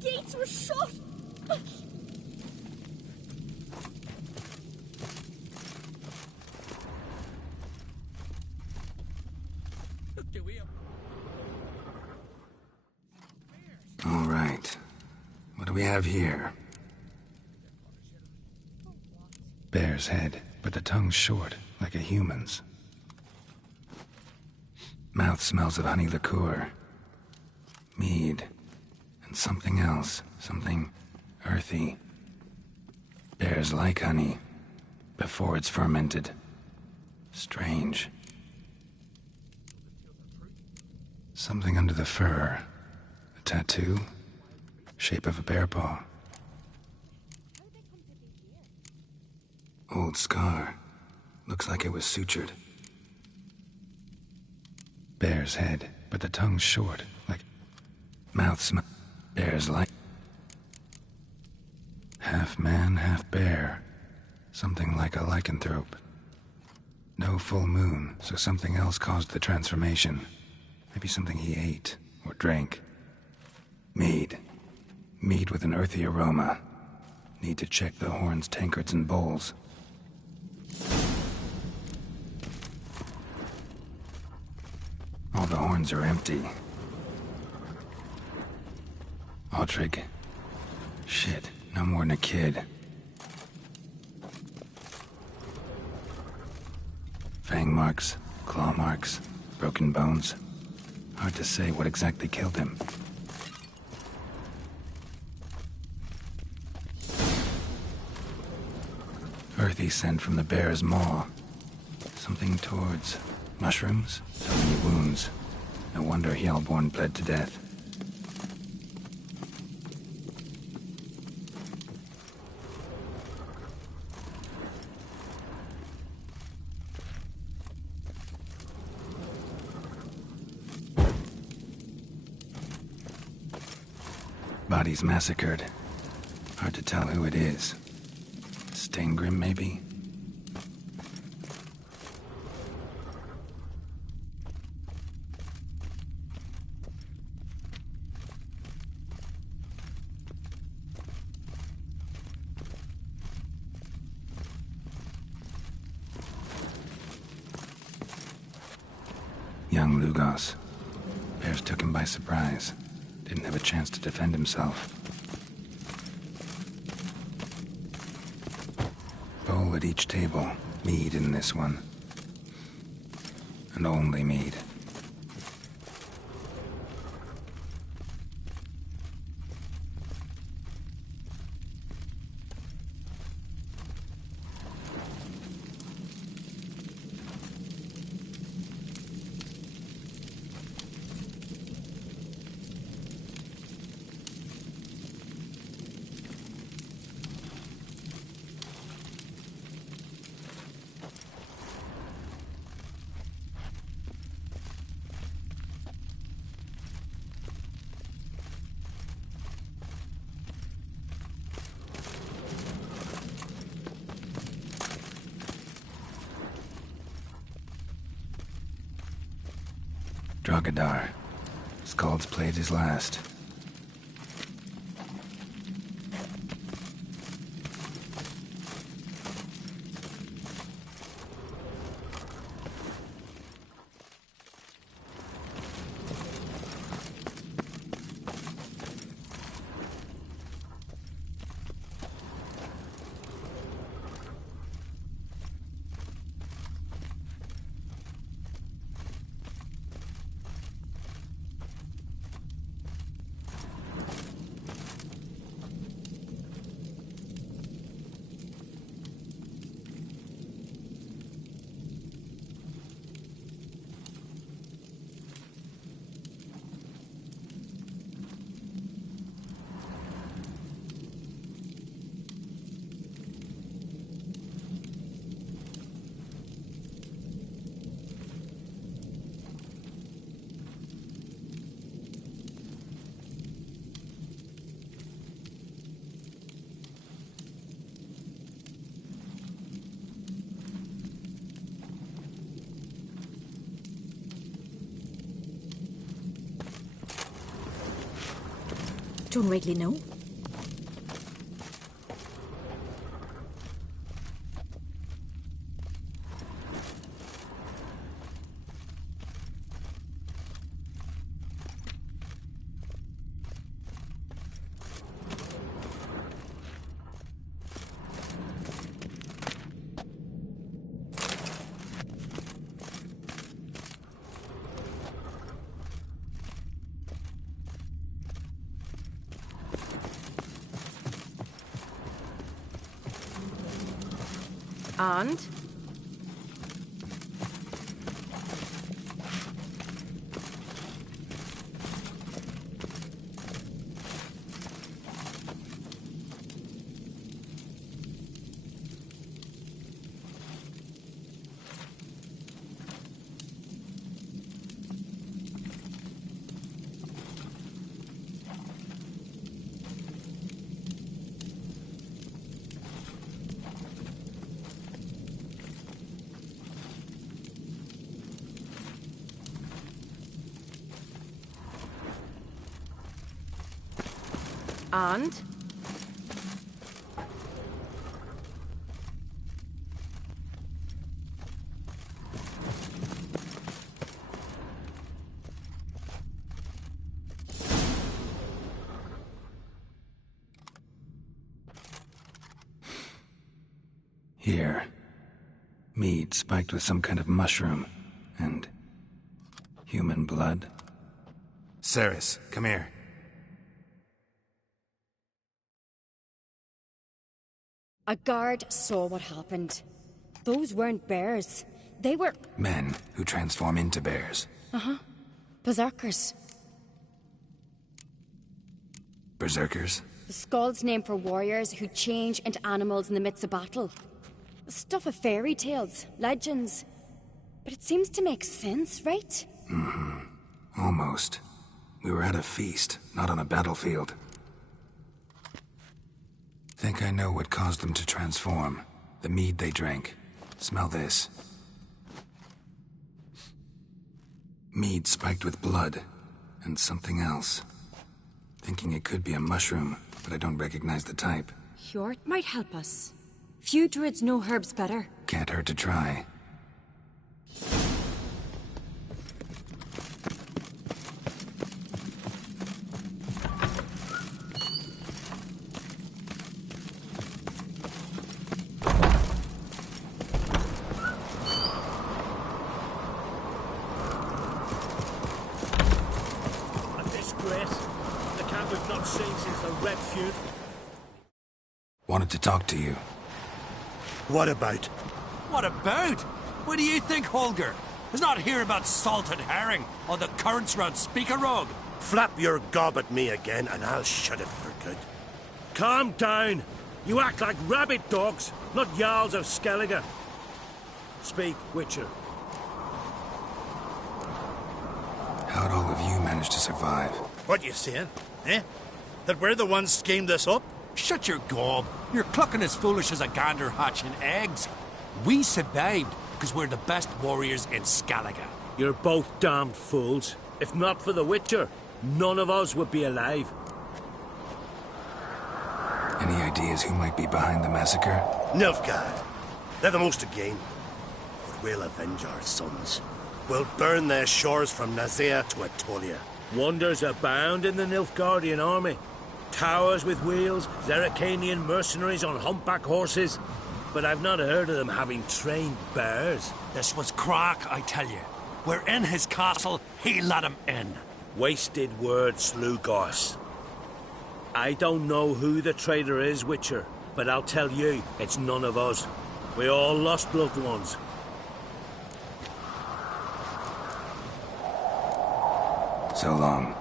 gates were shut! All right. What do we have here? Bear's head, but the tongue's short, like a human's. Mouth smells of honey liqueur. Mead. And something else. Something earthy. Bears like honey. Before it's fermented. Strange. Something under the fur. A tattoo? Shape of a bear paw. Old scar. Looks like it was sutured. Bear's head, but the tongue's short, like mouth smell. Bear's like half man, half bear. Something like a lycanthrope. No full moon, so something else caused the transformation. Maybe something he ate or drank. Mead. Mead with an earthy aroma. Need to check the horns, tankards, and bowls. All the horns are empty. Aldrich. Shit, no more than a kid. Fang marks, claw marks, broken bones. Hard to say what exactly killed him. Earthy scent from the bear's maw. Something towards mushrooms? So many wounds. No wonder Hellborn bled to death. Bodies massacred. Hard to tell who it is. Stangrim, maybe? Young Lugos. Bears took him by surprise. Didn't have a chance to defend himself. Bowl at each table. Mead in this one. And only mead. Drogadar. Skald's played his last. Don't rightly know. And? And? Here. Mead spiked with some kind of mushroom. And... human blood. Ceres, come here. A guard saw what happened. Those weren't bears. They were... Men who transform into bears. Uh-huh. Berserkers. Berserkers? The Skald's name for warriors who change into animals in the midst of battle. Stuff of fairy tales, legends. But it seems to make sense, right? Mm-hmm. Almost. We were at a feast, not on a battlefield. Think I know what caused them to transform. The mead they drank. Smell this. Mead spiked with blood. And something else. Thinking it could be a mushroom, but I don't recognize the type. Hjort might help us. Few druids know herbs better. Can't hurt to try. Wanted to talk to you. What about? What about? What do you think, Holger? He's not here about salted herring or the currents round Speaker Road. Flap your gob at me again and I'll shut it for good. Calm down. You act like rabid dogs, not Jarls of Skellige. Speak, Witcher. How'd all of you manage to survive? What you saying? Eh? That we're the ones schemed this up? Shut your gob. You're clucking as foolish as a gander hatching eggs. We survived because we're the best warriors in Skellige. You're both damned fools. If not for the Witcher, none of us would be alive. Any ideas who might be behind the massacre? Nilfgaard. They're the most to gain. But we'll avenge our sons. We'll burn their shores from Nazea to Atolia. Wonders abound in the Nilfgaardian army. Towers with wheels, Zerrikanian mercenaries on humpback horses. But I've not heard of them having trained bears. This was crack, I tell you. We're in his castle, he let him in. Wasted words, Slugos. I don't know who the traitor is, Witcher, but I'll tell you, it's none of us. We all lost loved ones. So long.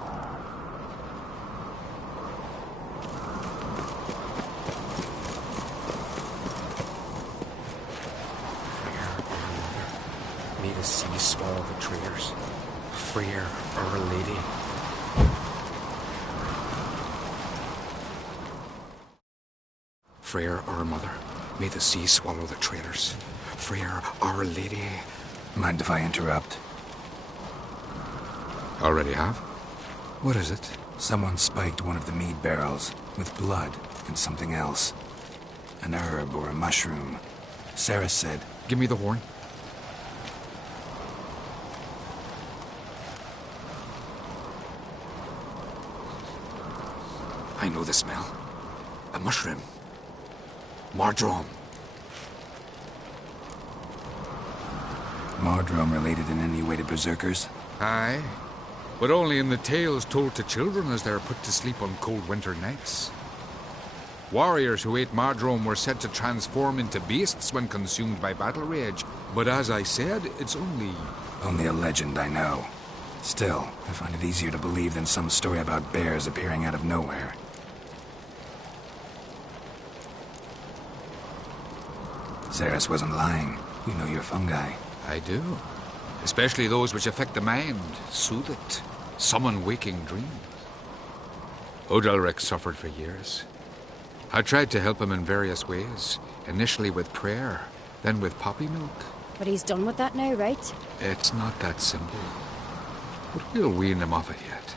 May the sea swallow the traitors. Freer, Our Lady. Freer, our mother, may the sea swallow the traitors. Freer, Our Lady. Mind if I interrupt? Already have? What is it? Someone spiked one of the mead barrels with blood and something else. An herb or a mushroom. Sarah said, Give me the horn. I know the smell. A mushroom. Mardrome. Mardrome related in any way to berserkers? Aye, but only in the tales told to children as they're put to sleep on cold winter nights. Warriors who ate Mardrome were said to transform into beasts when consumed by battle rage, but as I said, it's only... Only a legend, I know. Still, I find it easier to believe than some story about bears appearing out of nowhere. Ceres wasn't lying. You know your fungi. I do. Especially those which affect the mind, soothe it, summon waking dreams. Odalric suffered for years. I tried to help him in various ways, initially with prayer, then with poppy milk. But he's done with that now, right? It's not that simple. But we'll wean him off it yet.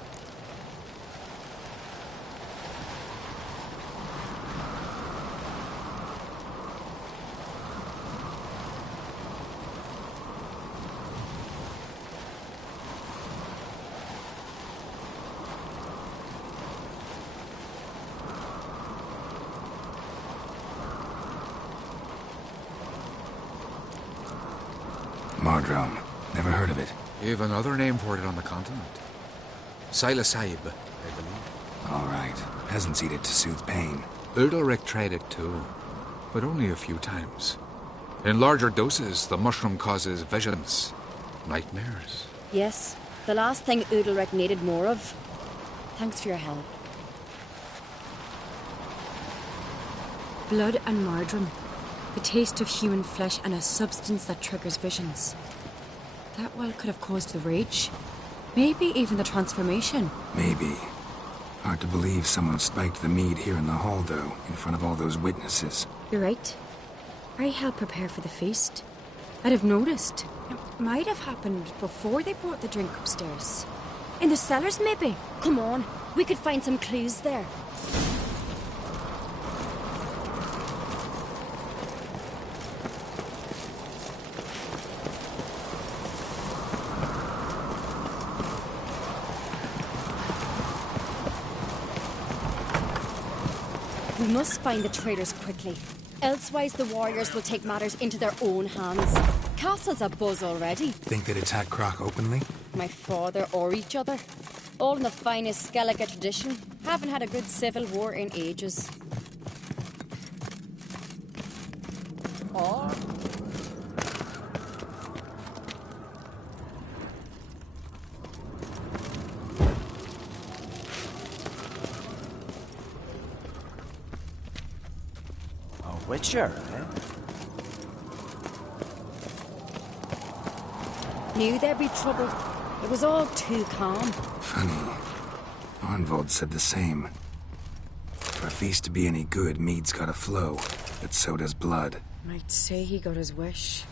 Mardrome. Never heard of it. You have another name for it on the continent. Psilocybe, I believe. All right. Peasants eat it to soothe pain. Udalric tried it too, but only a few times. In larger doses, the mushroom causes visions, nightmares. Yes, the last thing Udalric needed more of. Thanks for your help. Blood and Mardrome. The taste of human flesh and a substance that triggers visions. That well could have caused the rage. Maybe even the transformation. Maybe. Hard to believe someone spiked the mead here in the hall, though, in front of all those witnesses. You're right. I helped prepare for the feast. I'd have noticed. It might have happened before they brought the drink upstairs. In the cellars, maybe. Come on, we could find some clues there. We must find the traitors quickly. Elsewise, the warriors will take matters into their own hands. Castle's abuzz already. Think they'd attack Croc openly? My father or each other. All in the finest Skellige tradition. Haven't had a good civil war in ages. Or... Witcher, eh? Knew there'd be trouble. It was all too calm. Funny. Arnvold said the same. For a feast to be any good, mead's gotta flow, but so does blood. Might say he got his wish.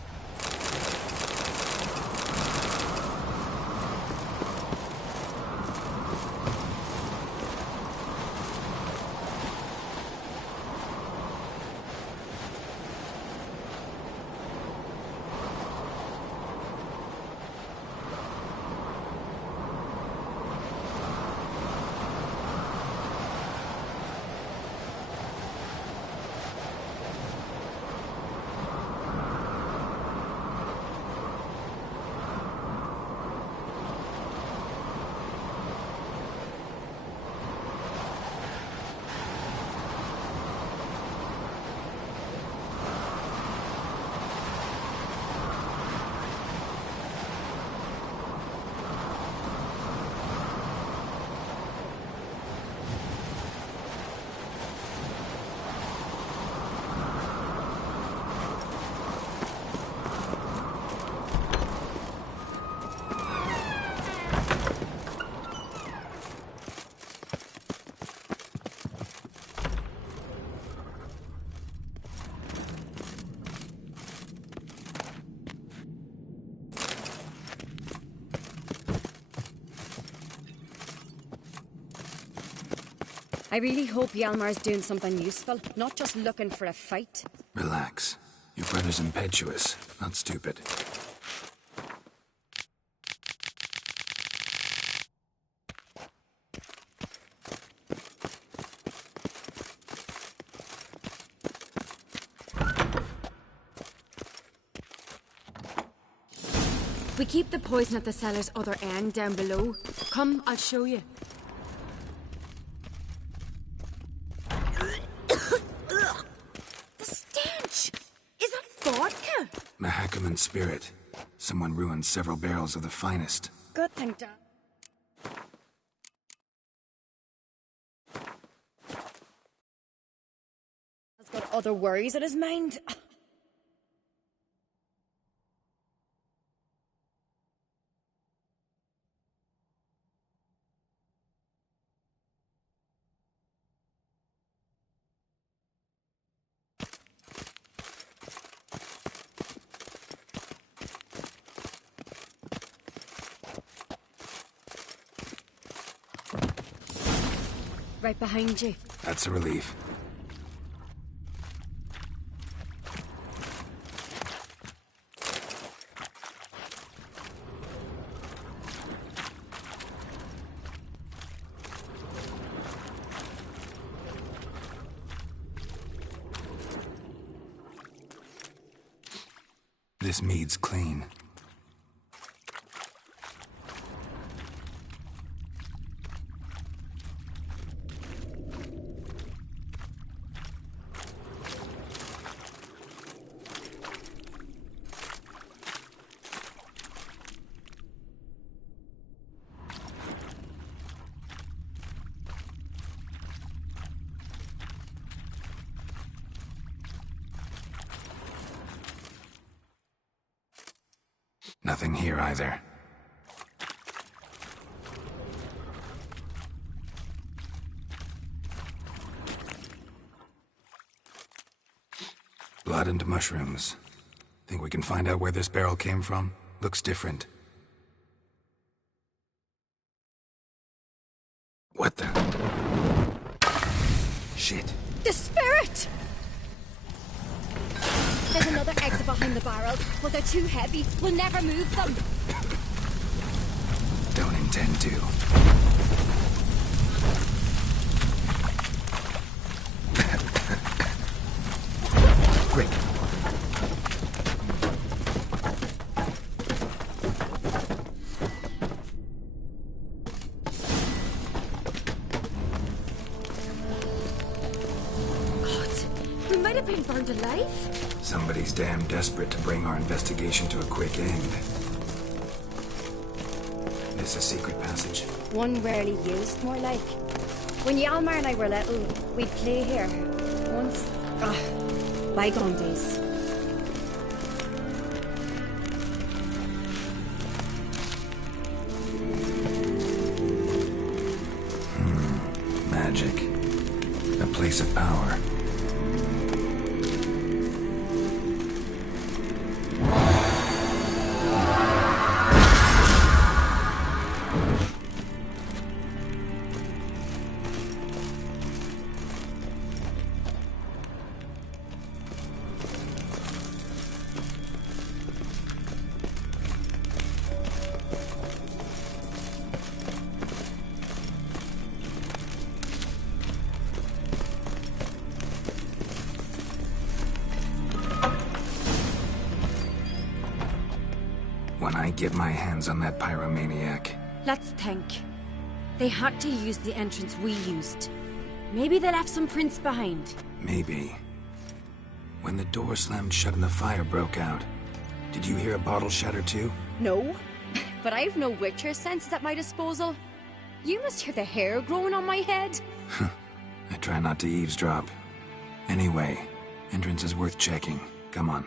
I really hope Hjalmar's doing something useful, not just looking for a fight. Relax. Your brother's impetuous, not stupid. We keep the poison at the cellar's other end, down below. Come, I'll show you. The stench! Is that vodka? Mahakaman spirit. Someone ruined several barrels of the finest. Good thing, Dad. He's got other worries in his mind. Right behind you. That's a relief. This mead's clean. Nothing here either. Blood and mushrooms. Think we can find out where this barrel came from? Looks different. What the? Shit. The spirit! There's another exit behind the barrels, but they're too heavy. We'll never move them. Don't intend to. Quick. God, we might have been burned alive. Somebody's damn desperate to bring our investigation to a quick end. This a secret passage? One rarely used, more like. When Hjalmar and I were little, we'd play here. Once. Bygone days. Magic. A place of power. When I get my hands on that pyromaniac. Let's think. They had to use the entrance we used. Maybe they left some prints behind. Maybe. When the door slammed shut and the fire broke out, did you hear a bottle shatter too? No, but I've no Witcher senses at my disposal. You must hear the hair growing on my head. I try not to eavesdrop. Anyway, entrance is worth checking. Come on.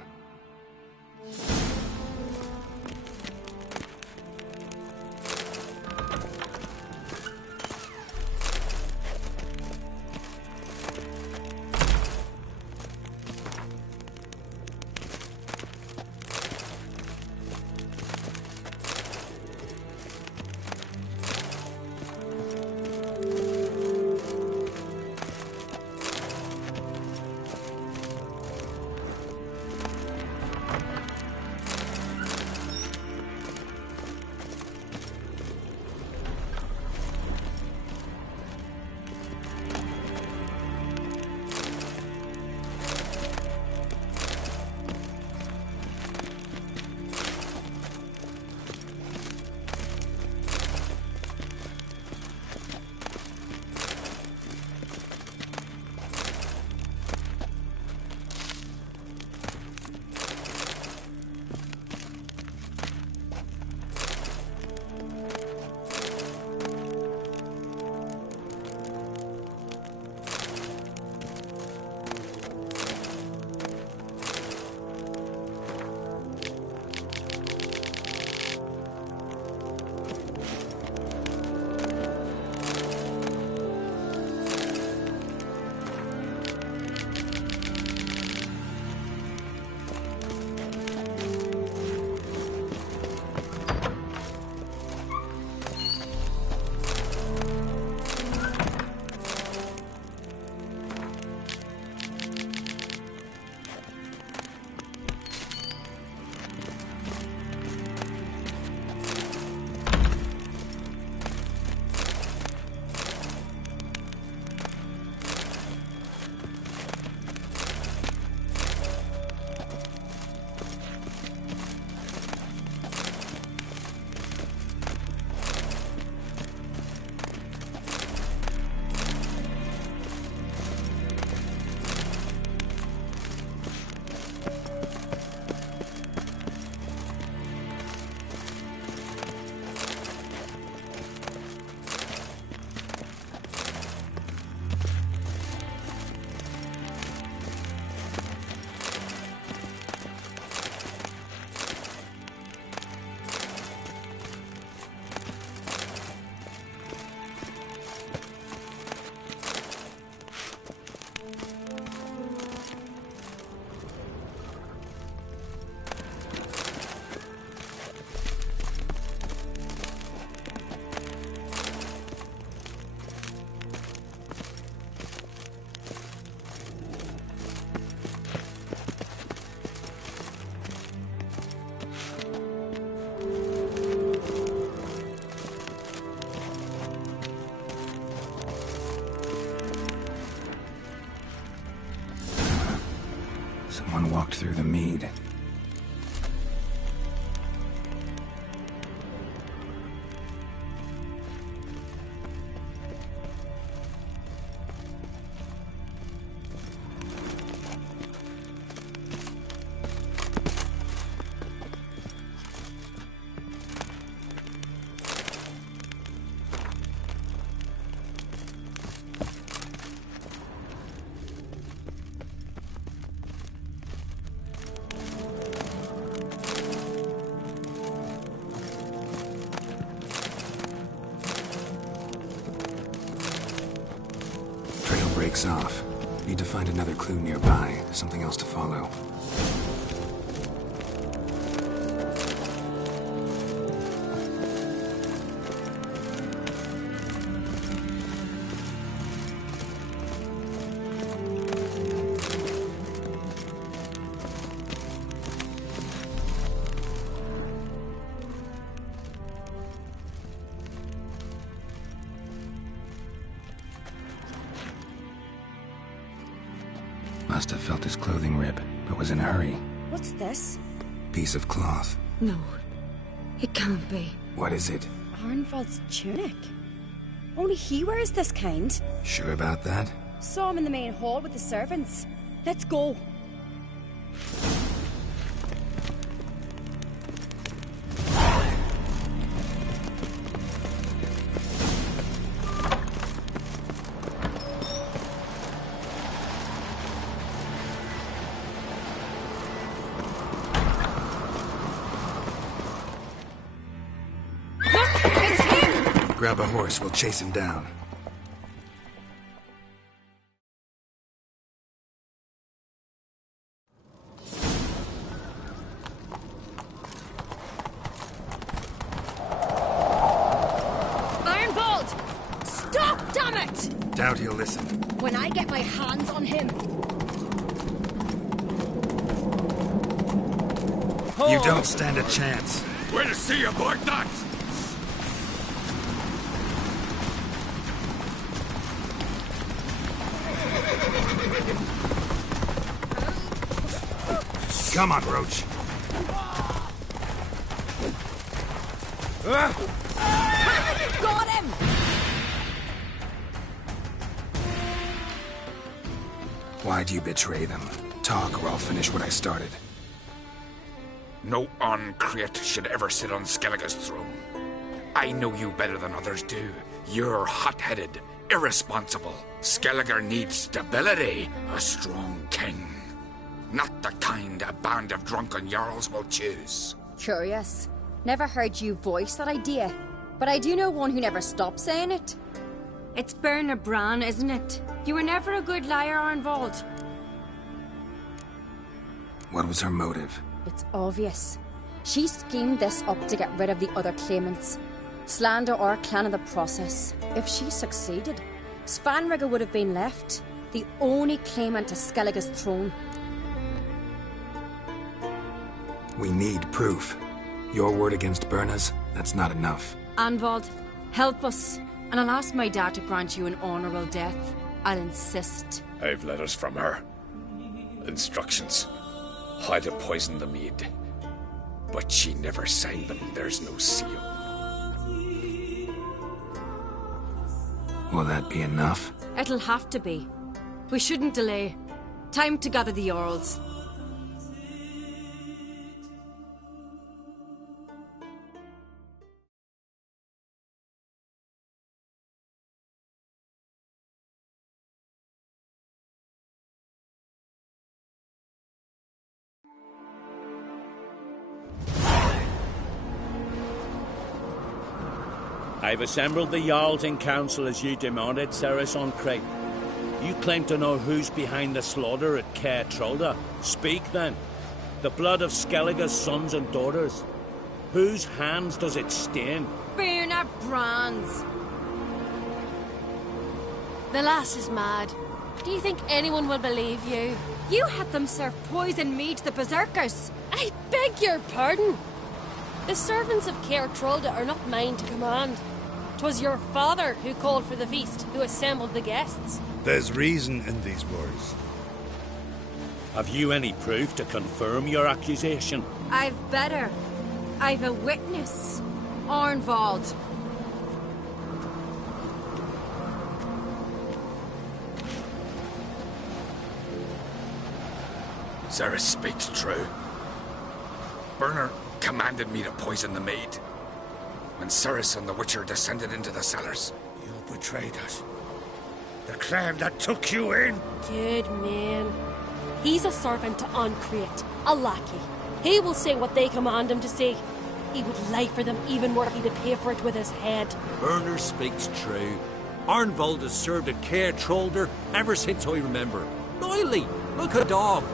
One walked through the mead. Breaks off. Need to find another clue nearby. Something else to follow. Must have felt his clothing rip, but was in a hurry. What's this? Piece of cloth. No, it can't be. What is it? Arnvald's tunic. Only he wears this kind. Sure about that? Saw him in the main hall with the servants. Let's go. Grab a horse, we'll chase him down. Ironbolt! Stop, damn it! Doubt he'll listen. When I get my hands on him. You don't stand a chance. We'll see about that! Come on, Roach. Got him! Why'd you betray them? Talk, or I'll finish what I started. No Oncreate should ever sit on Skellige's throne. I know you better than others do. You're hot-headed, irresponsible. Skellige needs stability, a strong king. Not the kind a band of drunken jarls will choose. Curious. Never heard you voice that idea. But I do know one who never stopped saying it. It's Berna Bran, isn't it? You were never a good liar, Arnvald. What was her motive? It's obvious. She schemed this up to get rid of the other claimants. Slander our clan in the process. If she succeeded, Svanrige would have been left, the only claimant to Skellige's throne. We need proof. Your word against Berna's, that's not enough. Arnvald, help us, and I'll ask my dad to grant you an honourable death. I'll insist. I've letters from her. Instructions. How to poison the mead. But she never signed them. There's no seal. Will that be enough? It'll have to be. We shouldn't delay. Time to gather the Jarls. I've assembled the Jarls in council as you demanded, Ceres Oncreate. You claim to know who's behind the slaughter at Caer Trolda. Speak then. The blood of Skellige's sons and daughters. Whose hands does it stain? Berna Bran's. The lass is mad. Do you think anyone will believe you? You had them serve poison mead to the berserkers. I beg your pardon. The servants of Caer Trolda are not mine to command. 'Twas your father who called for the feast, who assembled the guests. There's reason in these words. Have you any proof to confirm your accusation? I've better. I've a witness. Arnvald. Ceres speaks true. Burner commanded me to poison the maid. When Ceres and the Witcher descended into the cellars. You betrayed us. The clan that took you in. Good man. He's a servant to Uncreate, a lackey. He will say what they command him to say. He would lie for them even were he to pay for it with his head. Burner speaks true. Arnvald has served at Care Trollder ever since I remember. Loyally, like a dog.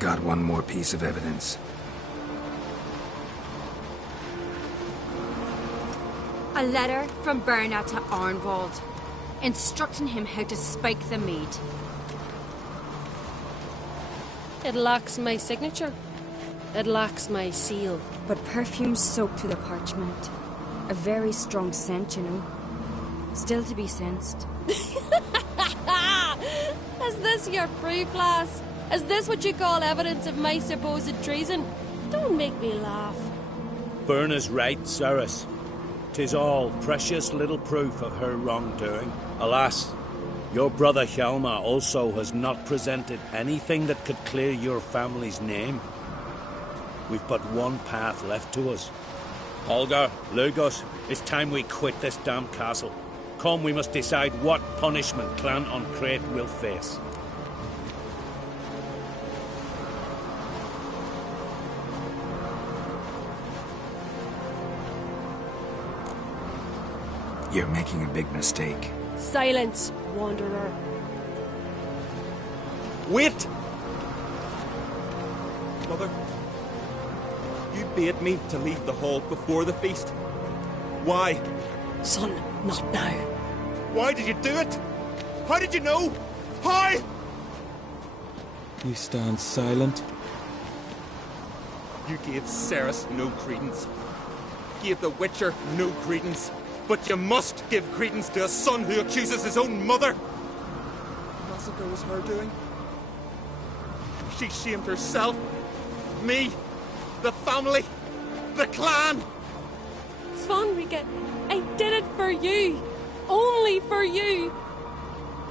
Got one more piece of evidence. A letter from Berna to Arnvald, instructing him how to spike the mead. It lacks my signature. It lacks my seal. But perfume soaked through the parchment. A very strong scent, you know. Still to be sensed. Is this your proof, lass? Is this what you call evidence of my supposed treason? Don't make me laugh. Berna's right, Ceres. 'Tis all precious little proof of her wrongdoing. Alas, your brother Hjalmar also has not presented anything that could clear your family's name. We've but one path left to us. Holger, Lugos, it's time we quit this damn castle. Come, we must decide what punishment Clan Uncreate will face. You're making a big mistake. Silence, wanderer. Wait! Mother, you bade me to leave the hall before the feast. Why? Son, not now. Why did you do it? How did you know? How? You stand silent. You gave Ceres no credence. Gave the Witcher no credence. But you must give credence to a son who accuses his own mother. The massacre was her doing. She shamed herself, me, the family, the clan. Svanrige, I did it for you. Only for you.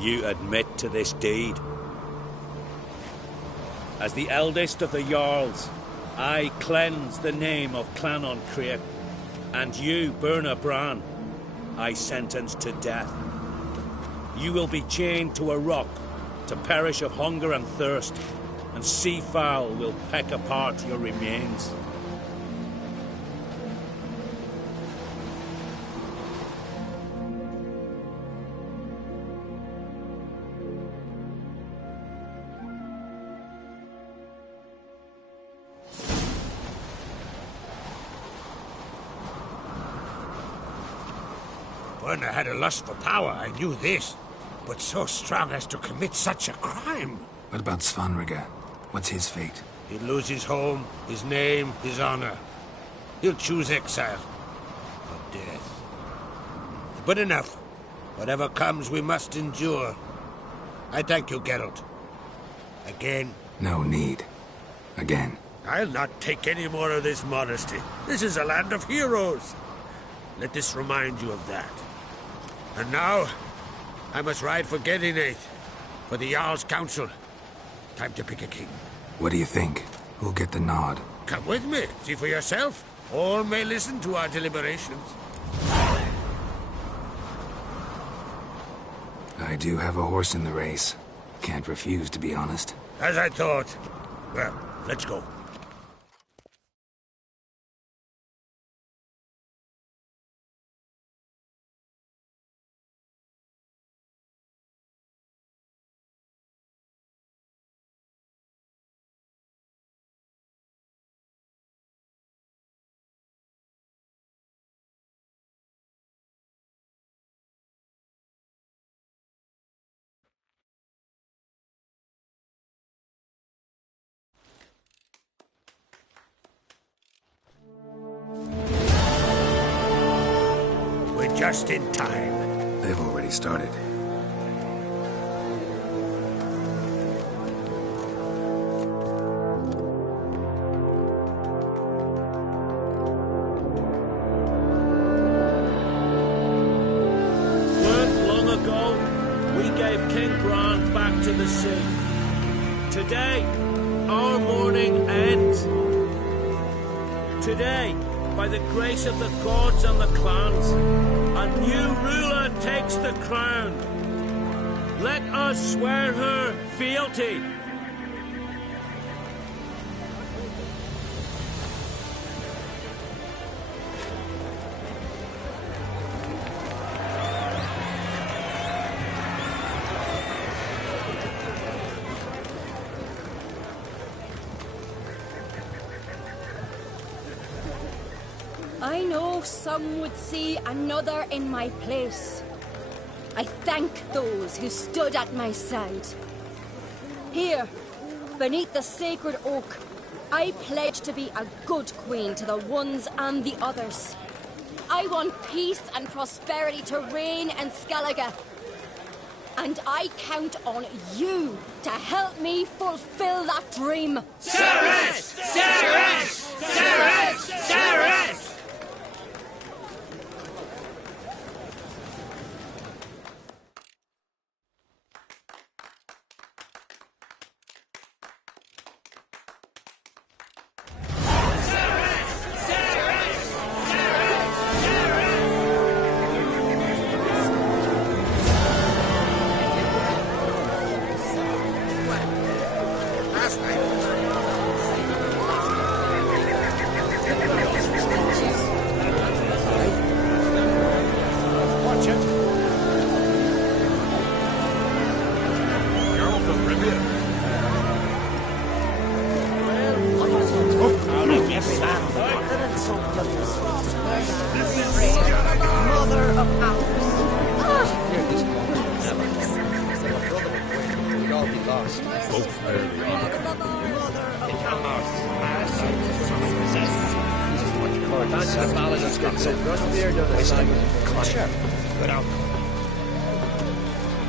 You admit to this deed. As the eldest of the Jarls, I cleanse the name of Clan Uncreate, and you, Berna Bran, I sentence to death. You will be chained to a rock to perish of hunger and thirst, and sea fowl will peck apart your remains. Berna had a lust for power, I knew this. But so strong as to commit such a crime. What about Svanrige? What's his fate? He'll lose his home, his name, his honor. He'll choose exile. Or death. But enough. Whatever comes, we must endure. I thank you, Geralt. Again. No need. Again. I'll not take any more of this modesty. This is a land of heroes. Let this remind you of that. And now, I must ride for Gedinath, for the Jarl's Council. Time to pick a king. What do you think? Who'll get the nod? Come with me, see for yourself. All may listen to our deliberations. I do have a horse in the race. Can't refuse, to be honest. As I thought. Well, let's go. just in time. They've already started. To the sea. Today, our mourning ends. Today, by the grace of the gods and the clans, a new ruler takes the crown. Let us swear her fealty. I know some would see another in my place. I thank those who stood at my side. Here, beneath the sacred oak, I pledge to be a good queen to the ones and the others. I want peace and prosperity to reign in Skellige. And I count on you to help me fulfill that dream. Ceres! Ceres! Ceres! Ceres!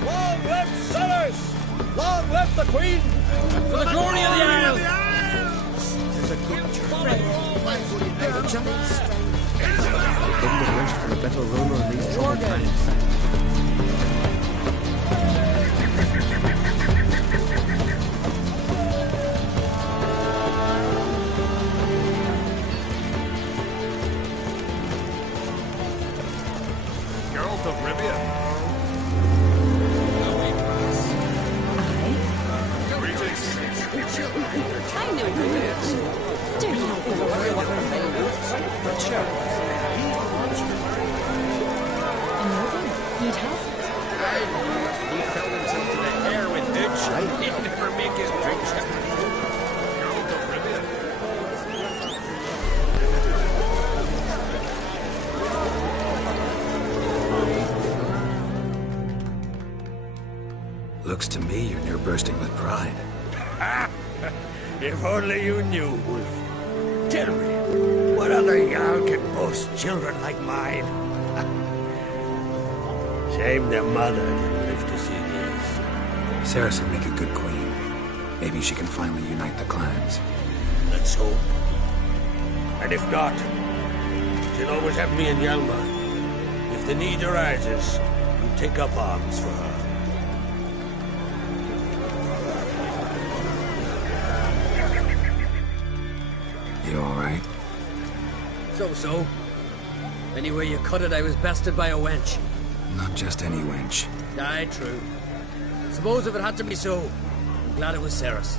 Long live Ceres! Long live the Queen! For the glory of the Isles! There's a good trade. Couldn't have wished for a better ruler in these troubled times. Looks to me you're near bursting with pride. If only you knew, Wolf. Tell me, what other Jarl can boast children like mine? Shame their mother didn't live to see this. Ceres will make a good queen. Maybe she can finally unite the clans. Let's hope. And if not, she'll always have me and Hjalmar. If the need arises, we'll take up arms for her. You alright? So. Any way you cut it, I was bested by a wench. Not just any wench. Aye, true. Suppose if it had to be so, I'm glad it was Ceres.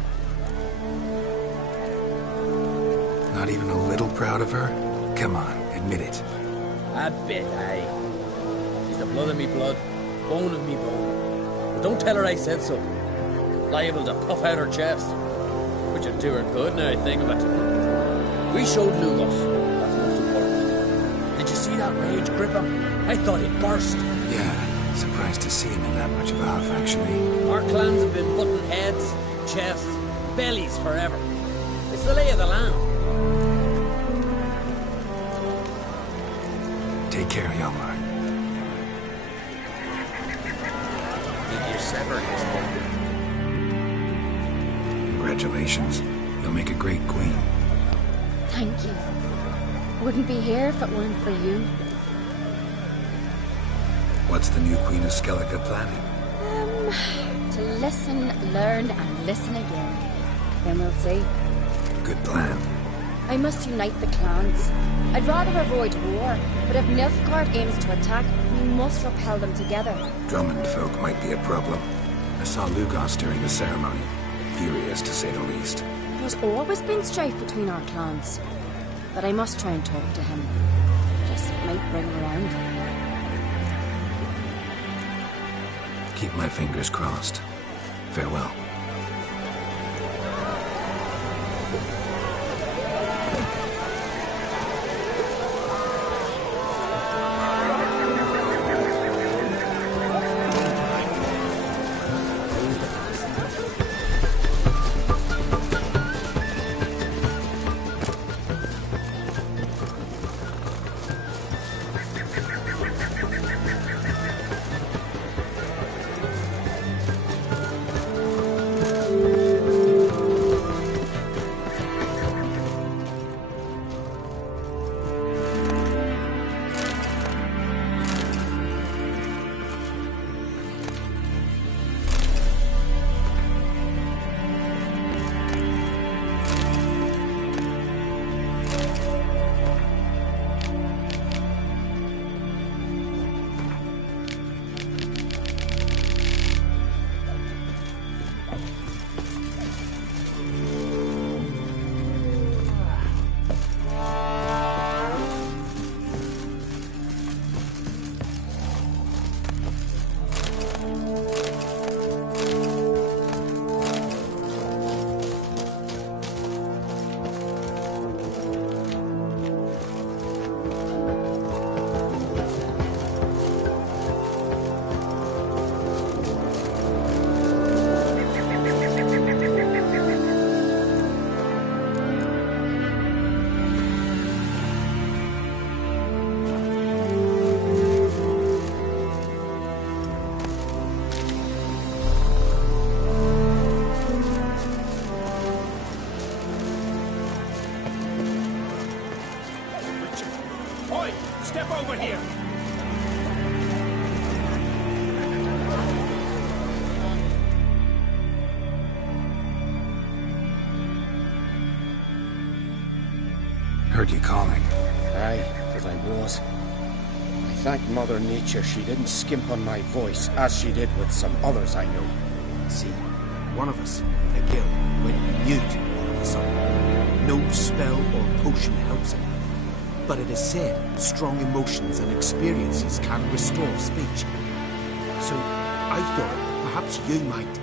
Not even a little proud of her? Come on, admit it. A bit, aye. She's the blood of me blood, bone of me bone. But don't tell her I said so. Liable to puff out her chest. Which would do her good now I think of it. We showed Lugos. That's most important. Did you see that rage grip him? I thought he'd burst. Yeah, surprised to see him in that much of a huff, actually. Our clans have been butting heads, chests, bellies forever. It's the lay of the land. Take care, Hjalmar. sever his head. Congratulations. You'll make a great queen. Thank you. Wouldn't be here if it weren't for you. What's the new Queen of Skellige planning? To listen, learn, and listen again. Then we'll see. Good plan. I must unite the clans. I'd rather avoid war, but if Nilfgaard aims to attack, we must repel them together. Drummond folk might be a problem. I saw Lugos during the ceremony. Furious, to say the least. There's always been strife between our clans. But I must try and talk to him. Just might bring him around. Keep my fingers crossed. Farewell. Step over here! Heard you calling. Aye, but I was. I thank Mother Nature she didn't skimp on my voice, as she did with some others I know. See, one of us, a gill, went mute all of a sudden. No spell or potion helps him. But it is said strong emotions and experiences can restore speech. So I thought perhaps you might.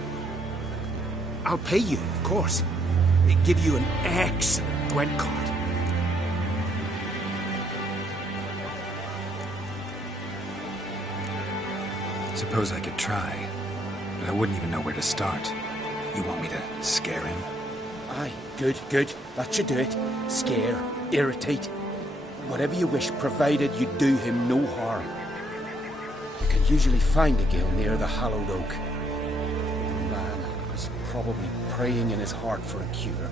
I'll pay you, of course. Give you an excellent Gwent card. Suppose I could try, but I wouldn't even know where to start. You want me to scare him? Aye, good, good. That should do it. Scare, irritate. Whatever you wish, provided you do him no harm. You can usually find a gill near the hallowed oak. The man is probably praying in his heart for a cure.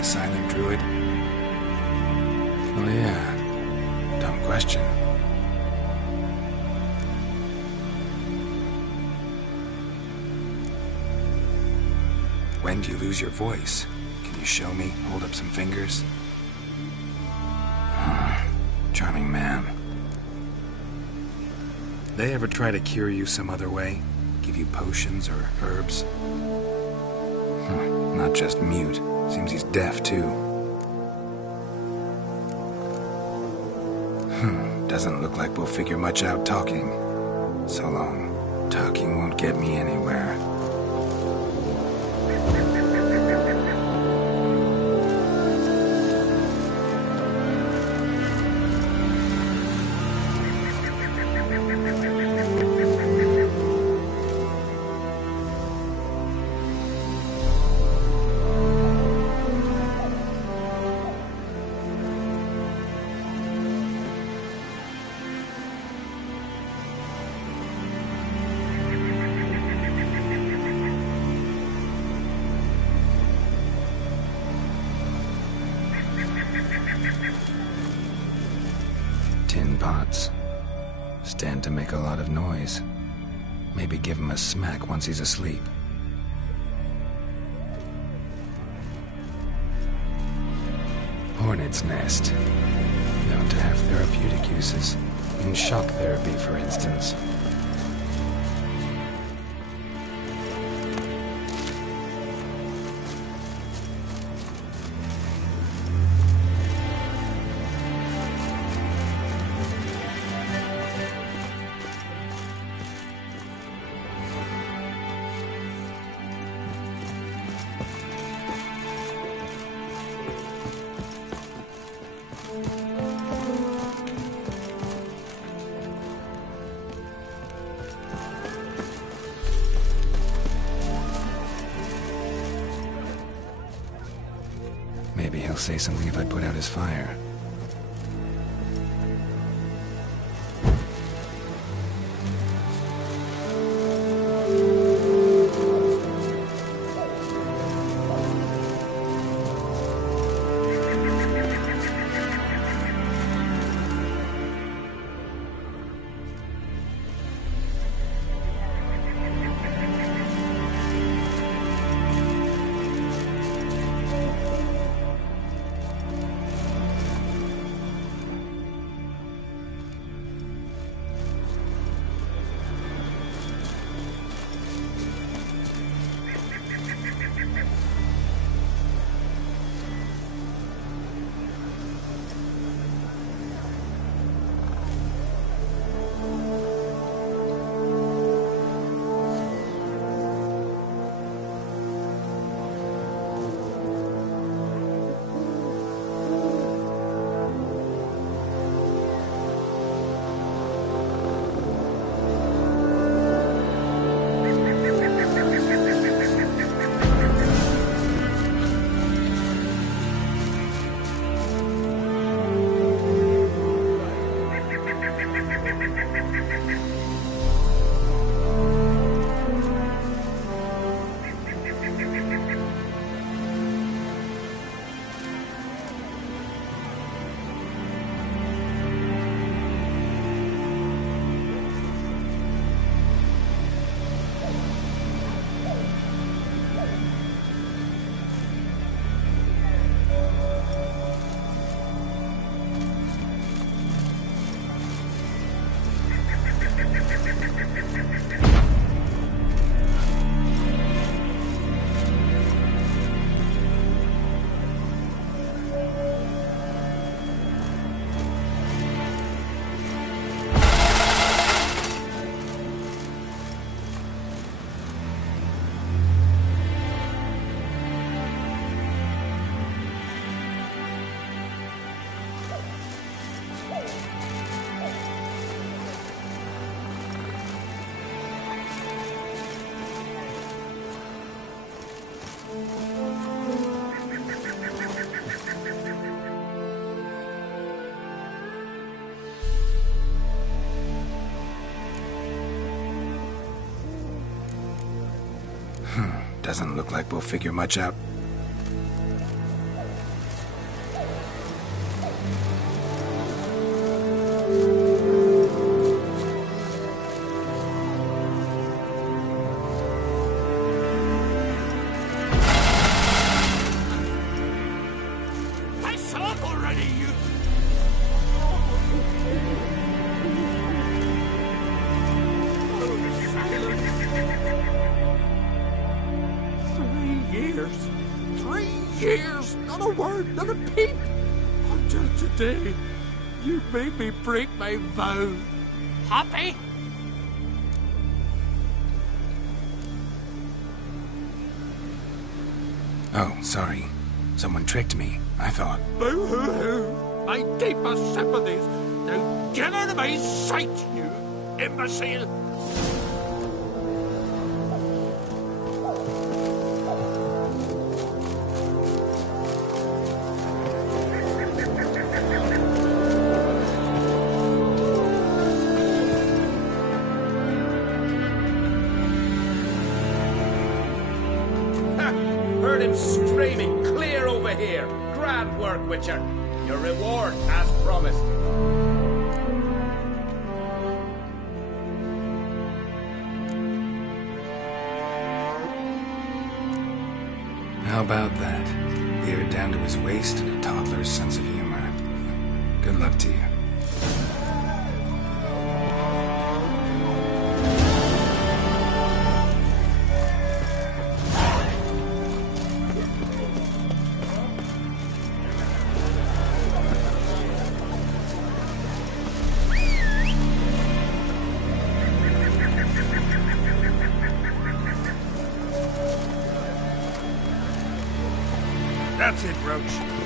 Silent druid? Oh yeah. Dumb question. When do you lose your voice? Can you show me? Hold up some fingers? Charming man. They ever try to cure you some other way? Give you potions or herbs? Not just mute. Seems he's deaf, too. Doesn't look like we'll figure much out talking. So long. Talking won't get me anywhere. pots. Stand to make a lot of noise. Maybe give him a smack once he's asleep. Hornet's nest. Known to have therapeutic uses. In shock therapy, for instance. Maybe he'll say something if I put out his fire. Doesn't look like we'll figure much out. I saw it already, you... Years. 3 years. Not a word, not a peep. Until today, you made me break my vow. Happy? Oh, sorry. Someone tricked me, I thought. Boo-hoo-hoo. My deepest sympathies. Now get out of my sight, you imbecile. Heard him screaming clear over here. Grand work, Witcher. Your reward as promised. How about that? Beard down to his waist and a toddler's sense of humor. Good luck to you. That's it, Roach.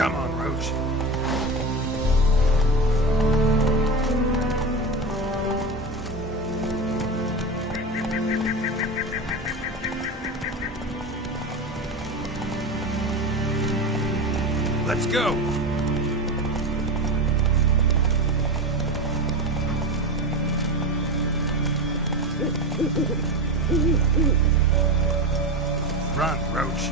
Come on, Roach. Let's go. Run, Roach.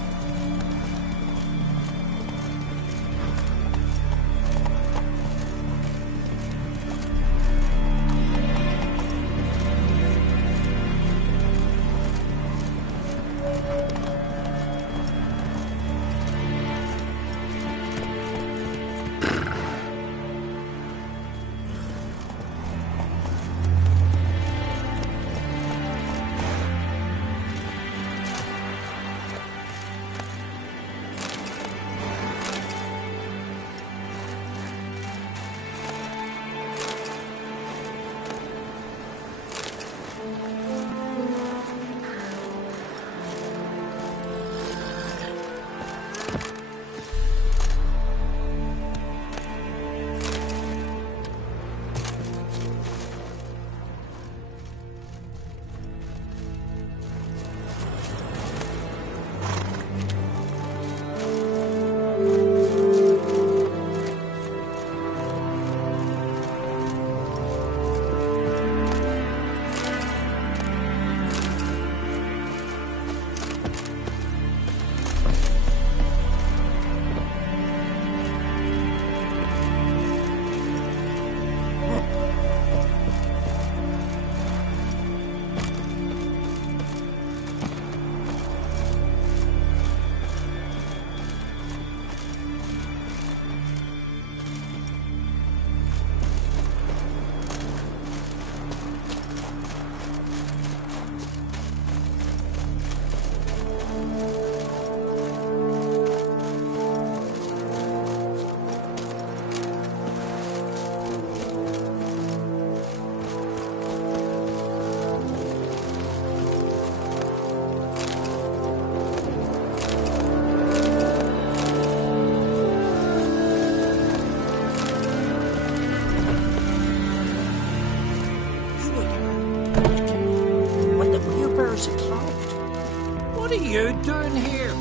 What are you doing here?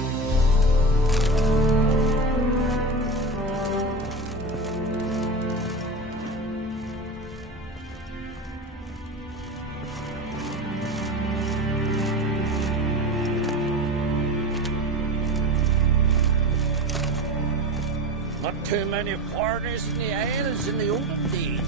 Not too many foreigners in the Isles in the olden days.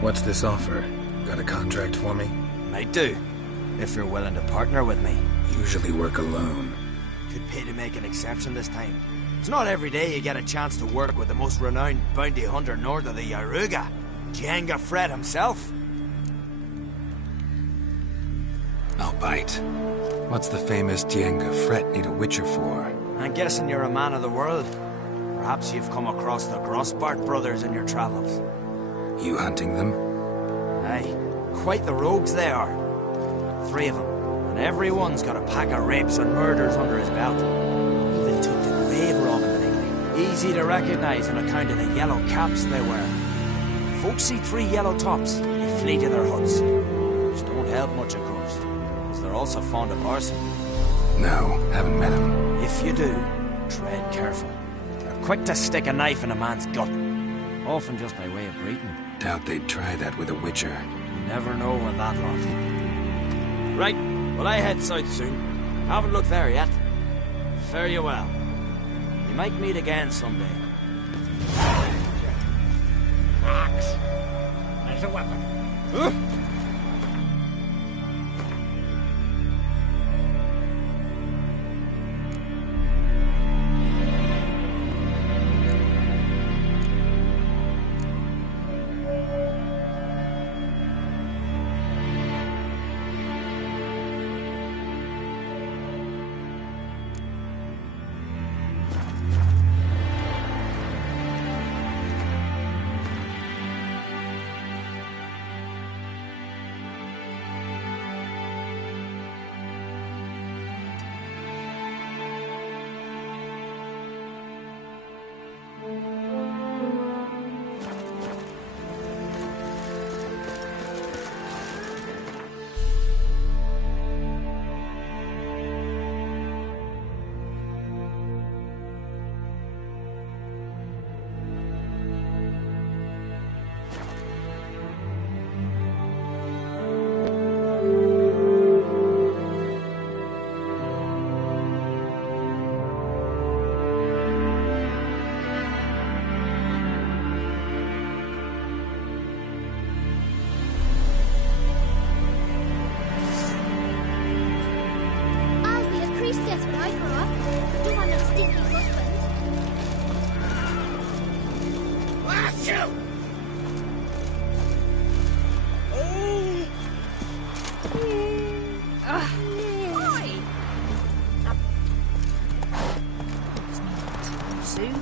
What's this offer? Got a contract for me? Might do, if you're willing to partner with me. Usually work alone. Could pay to make an exception this time. It's not every day you get a chance to work with the most renowned bounty hunter north of the Yaruga, Jenga Fred himself. I'll bite. What's the famous Jenga Fred need a Witcher for? I'm guessing you're a man of the world. Perhaps you've come across the Grossbart brothers in your travels. You hunting them? Aye, quite the rogues they are. 3 of them, and everyone's got a pack of rapes and murders under his belt. Even took the grave robbing lately. Easy to recognise on account of the yellow caps they wear. Folks see 3 yellow tops, they flee to their huts. Which don't help much, of course, because they're also fond of arson. No, haven't met him. If you do, tread careful. They're quick to stick a knife in a man's gut. Often just by way of greeting. Doubt they'd try that with a Witcher. You never know with that lot. Right, well I head south soon. Haven't looked there yet. Fare you well. We might meet again someday. Axe. There's a weapon.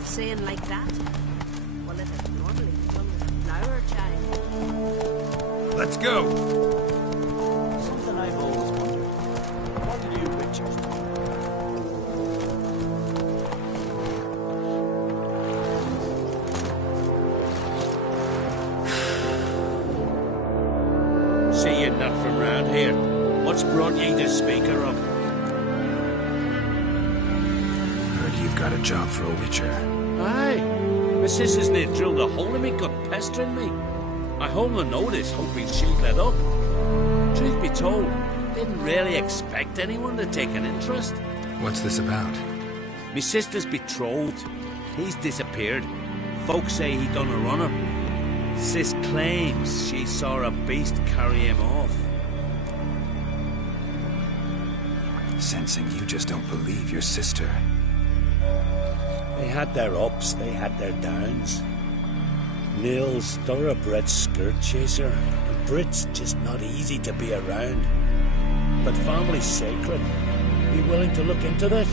Saying like that? Well, if it's normally done with flour, child. Let's go! Something I've always wondered. What do you Witchers do? See you're not from round here. What's brought ye to Speaker of? Heard you've got a job for a Witcher. Aye. My sister's near drilled a hole in me, got pestering me. I hold no notice, hoping she'd let up. Truth be told, didn't really expect anyone to take an interest. What's this about? Me sister's betrothed. He's disappeared. Folks say he done a runner. Sis claims she saw a beast carry him off. Sensing you just don't believe your sister. They had their ups, they had their downs. Neil's thoroughbred skirt chaser. The Brit's just not easy to be around. But family's sacred. You willing to look into this?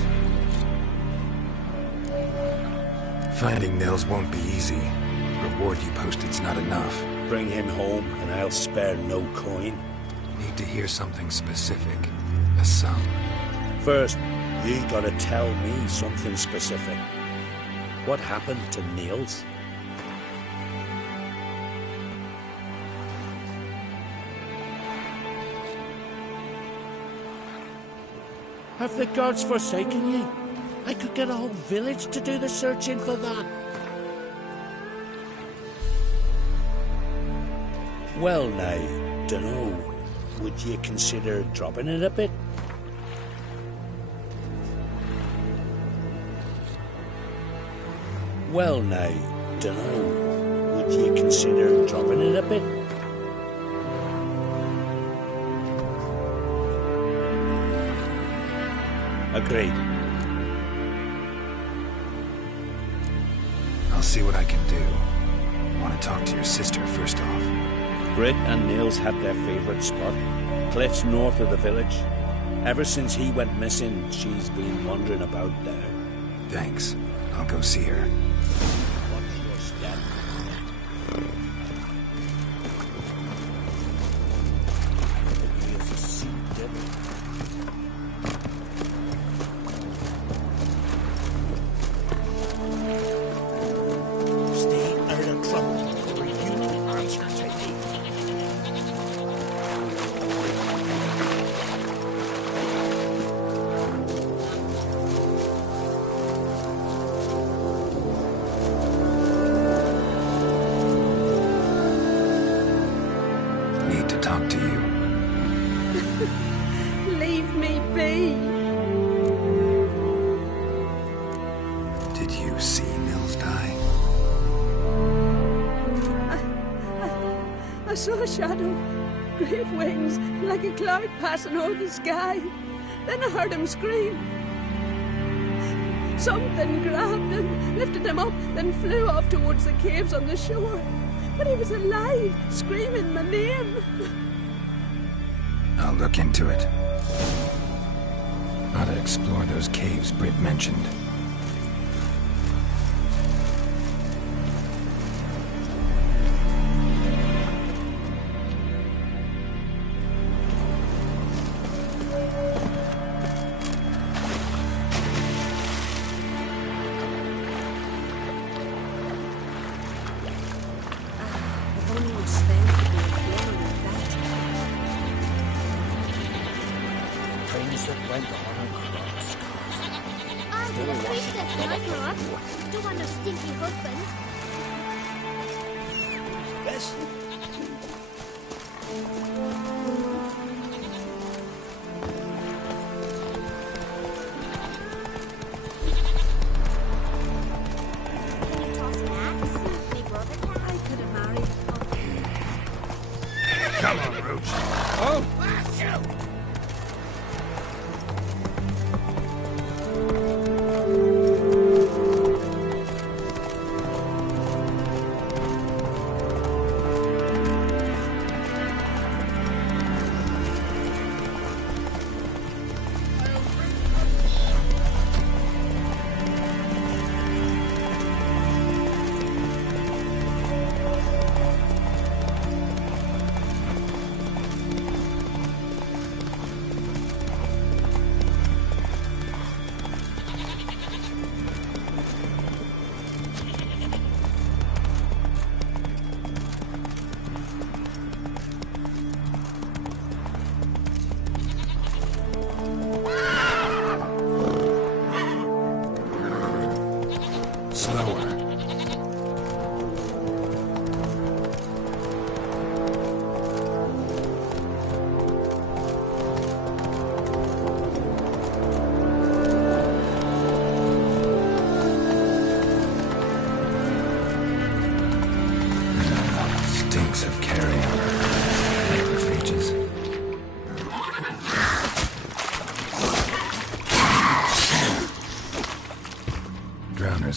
Finding Nils won't be easy. Reward you posted's not enough. Bring him home and I'll spare no coin. Need to hear something specific. A sum. First, you gotta tell me something specific. What happened to Niels? Have the gods forsaken ye? I could get a whole village to do the searching for that. Well now, dunno. Would you consider dropping it a bit? Well now, dunno. Would you consider dropping it a bit? Agreed. I'll see what I can do. Want to talk to your sister first off. Britt and Niels had their favourite spot. Cliffs north of the village. Ever since he went missing, she's been wandering about there. Thanks. I'll go see her. Watch your step. saw a shadow, great wings, like a cloud passing over the sky. Then I heard him scream. Something grabbed him, lifted him up, then flew off towards the caves on the shore. But he was alive, screaming my name. I'll look into it. Ought to explore those caves Britt mentioned. Come on, Roach. Oh!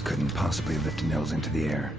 Couldn't possibly lift Nils into the air.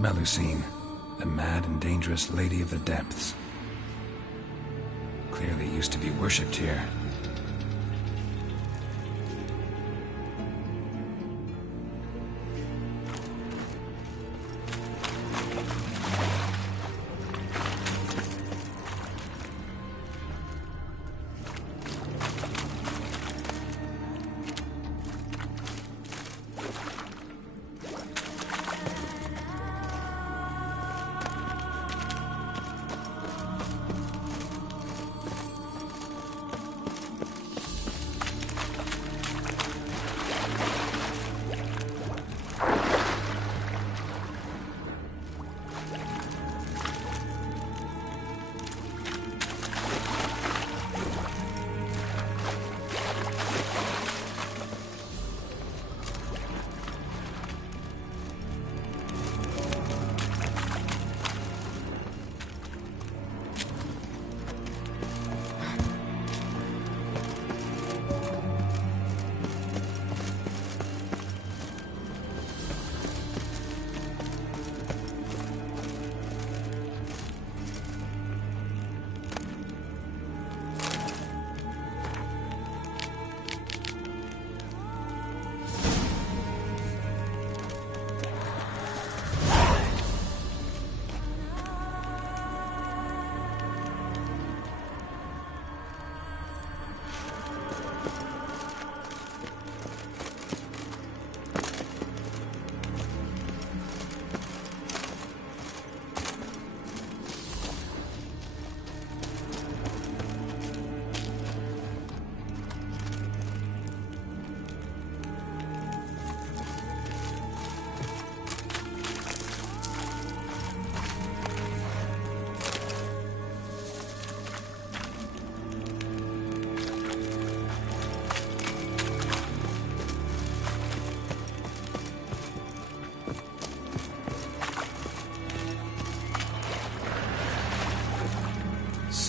Melusine, the mad and dangerous Lady of the Depths. Clearly used to be worshipped here.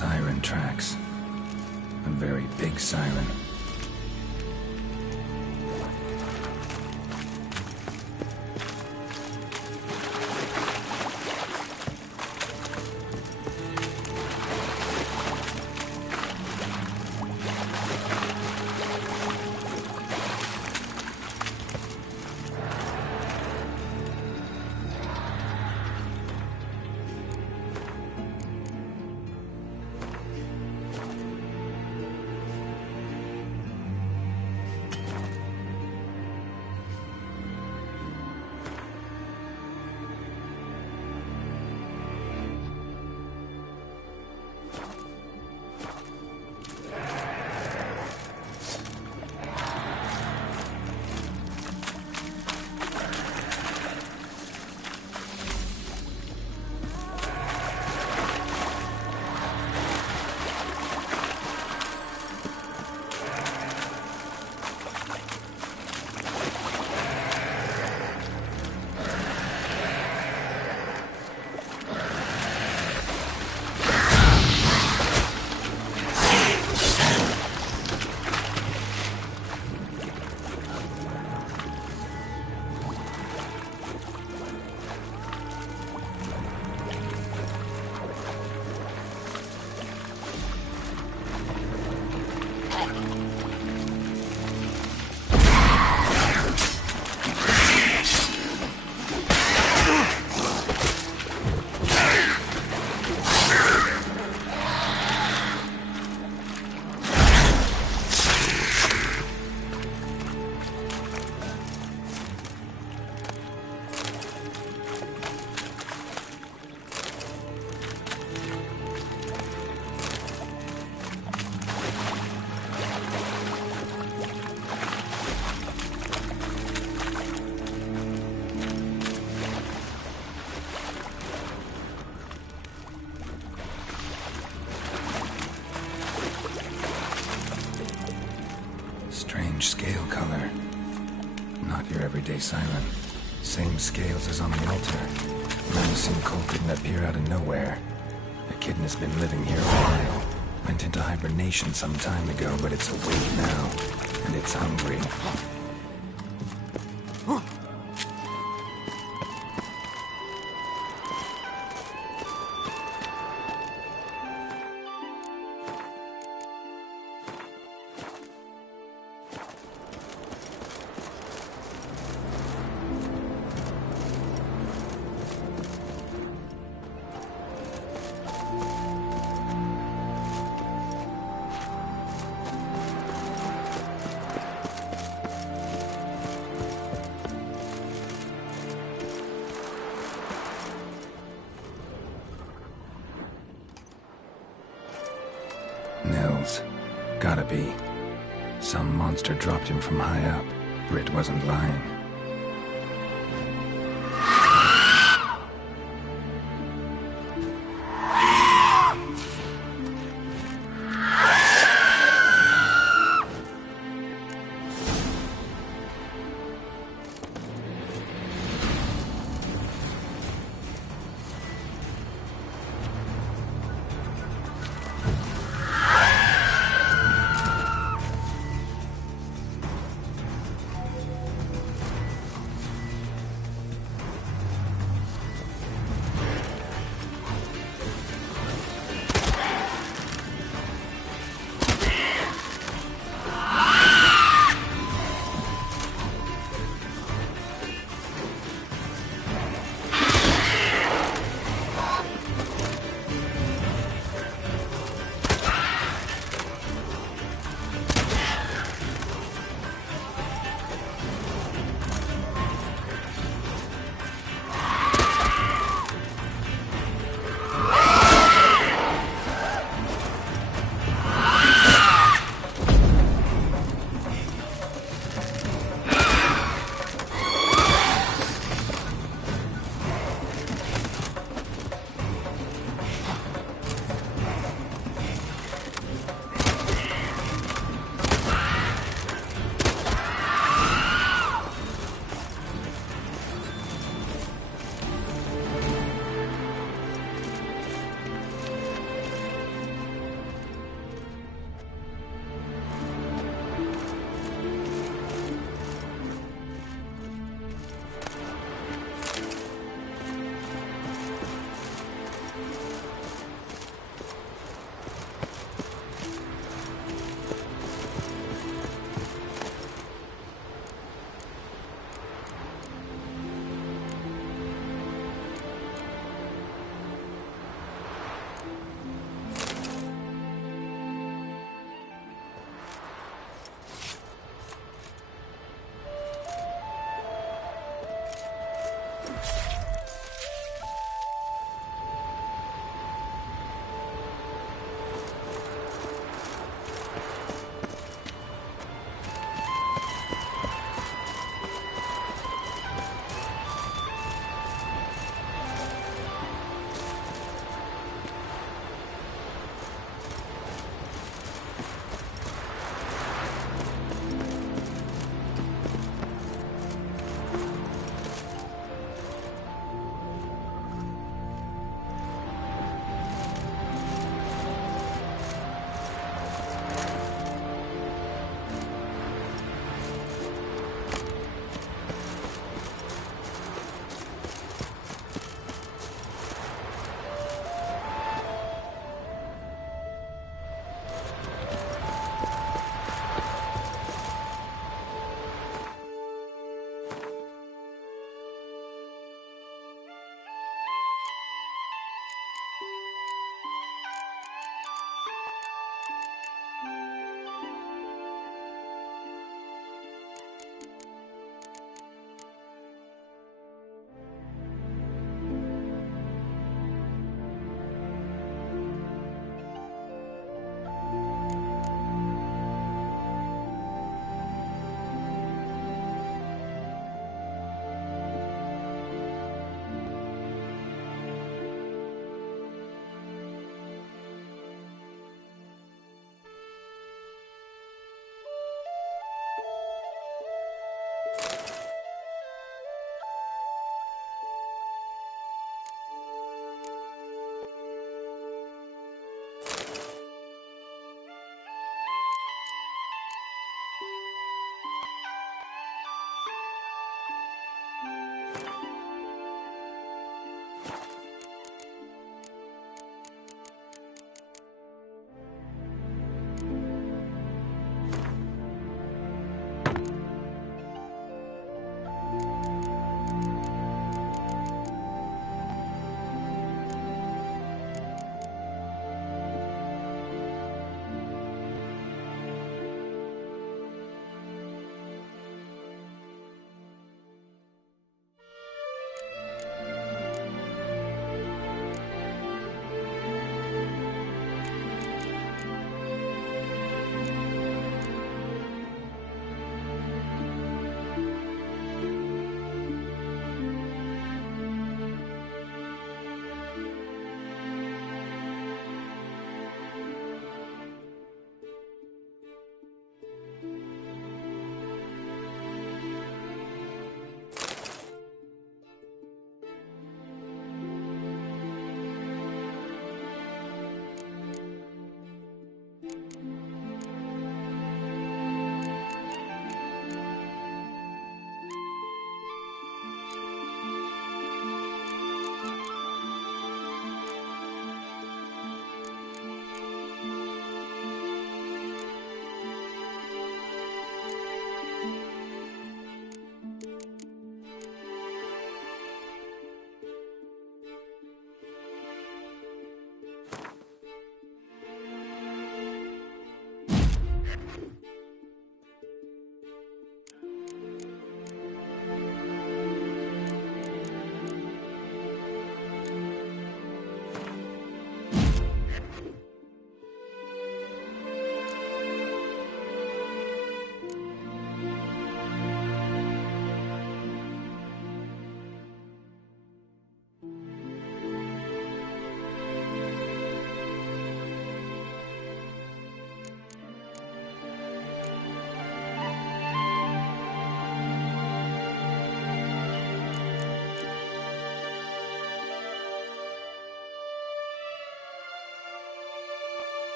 Siren tracks. A very big siren. Strange scale color. Not your everyday siren. Same scales as on the altar. Ramessin Cole didn't appear out of nowhere. The kitten has been living here a while. Went into hibernation some time ago, but it's awake now. And it's hungry. Nils. Gotta be. Some monster dropped him from high up. Britt wasn't lying.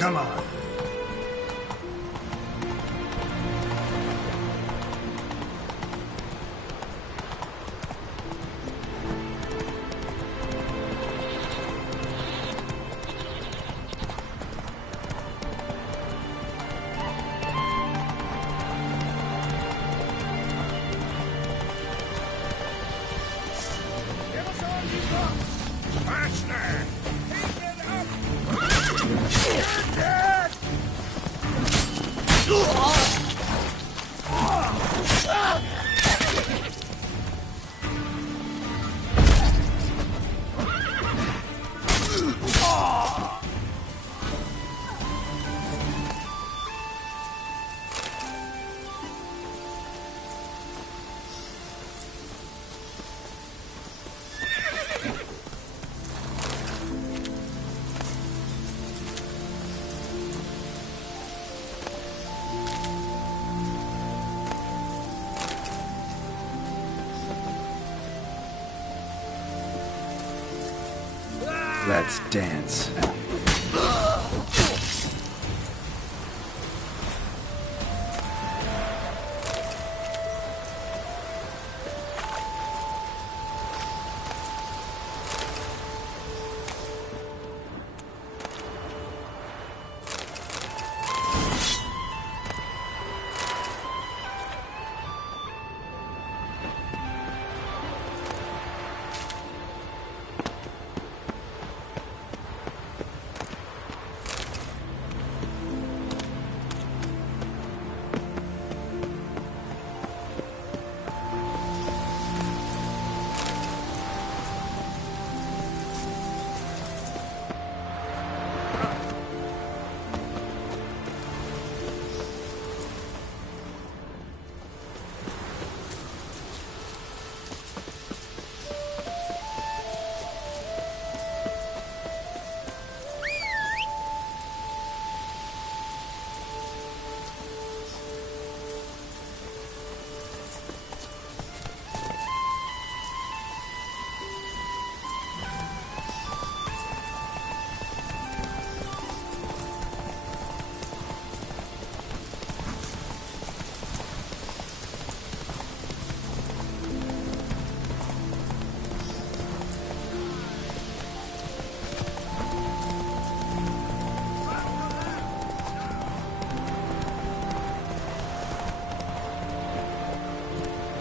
Come on. Let's dance.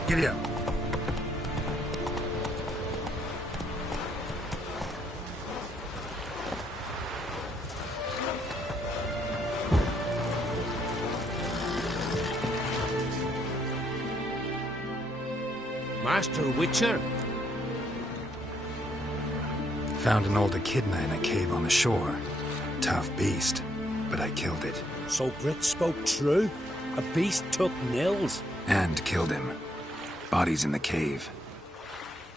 Giddy up. Master Witcher? Found an old echidna in a cave on the shore. Tough beast, but I killed it. So Brit spoke true? A beast took Nils? And killed him. Body's in the cave.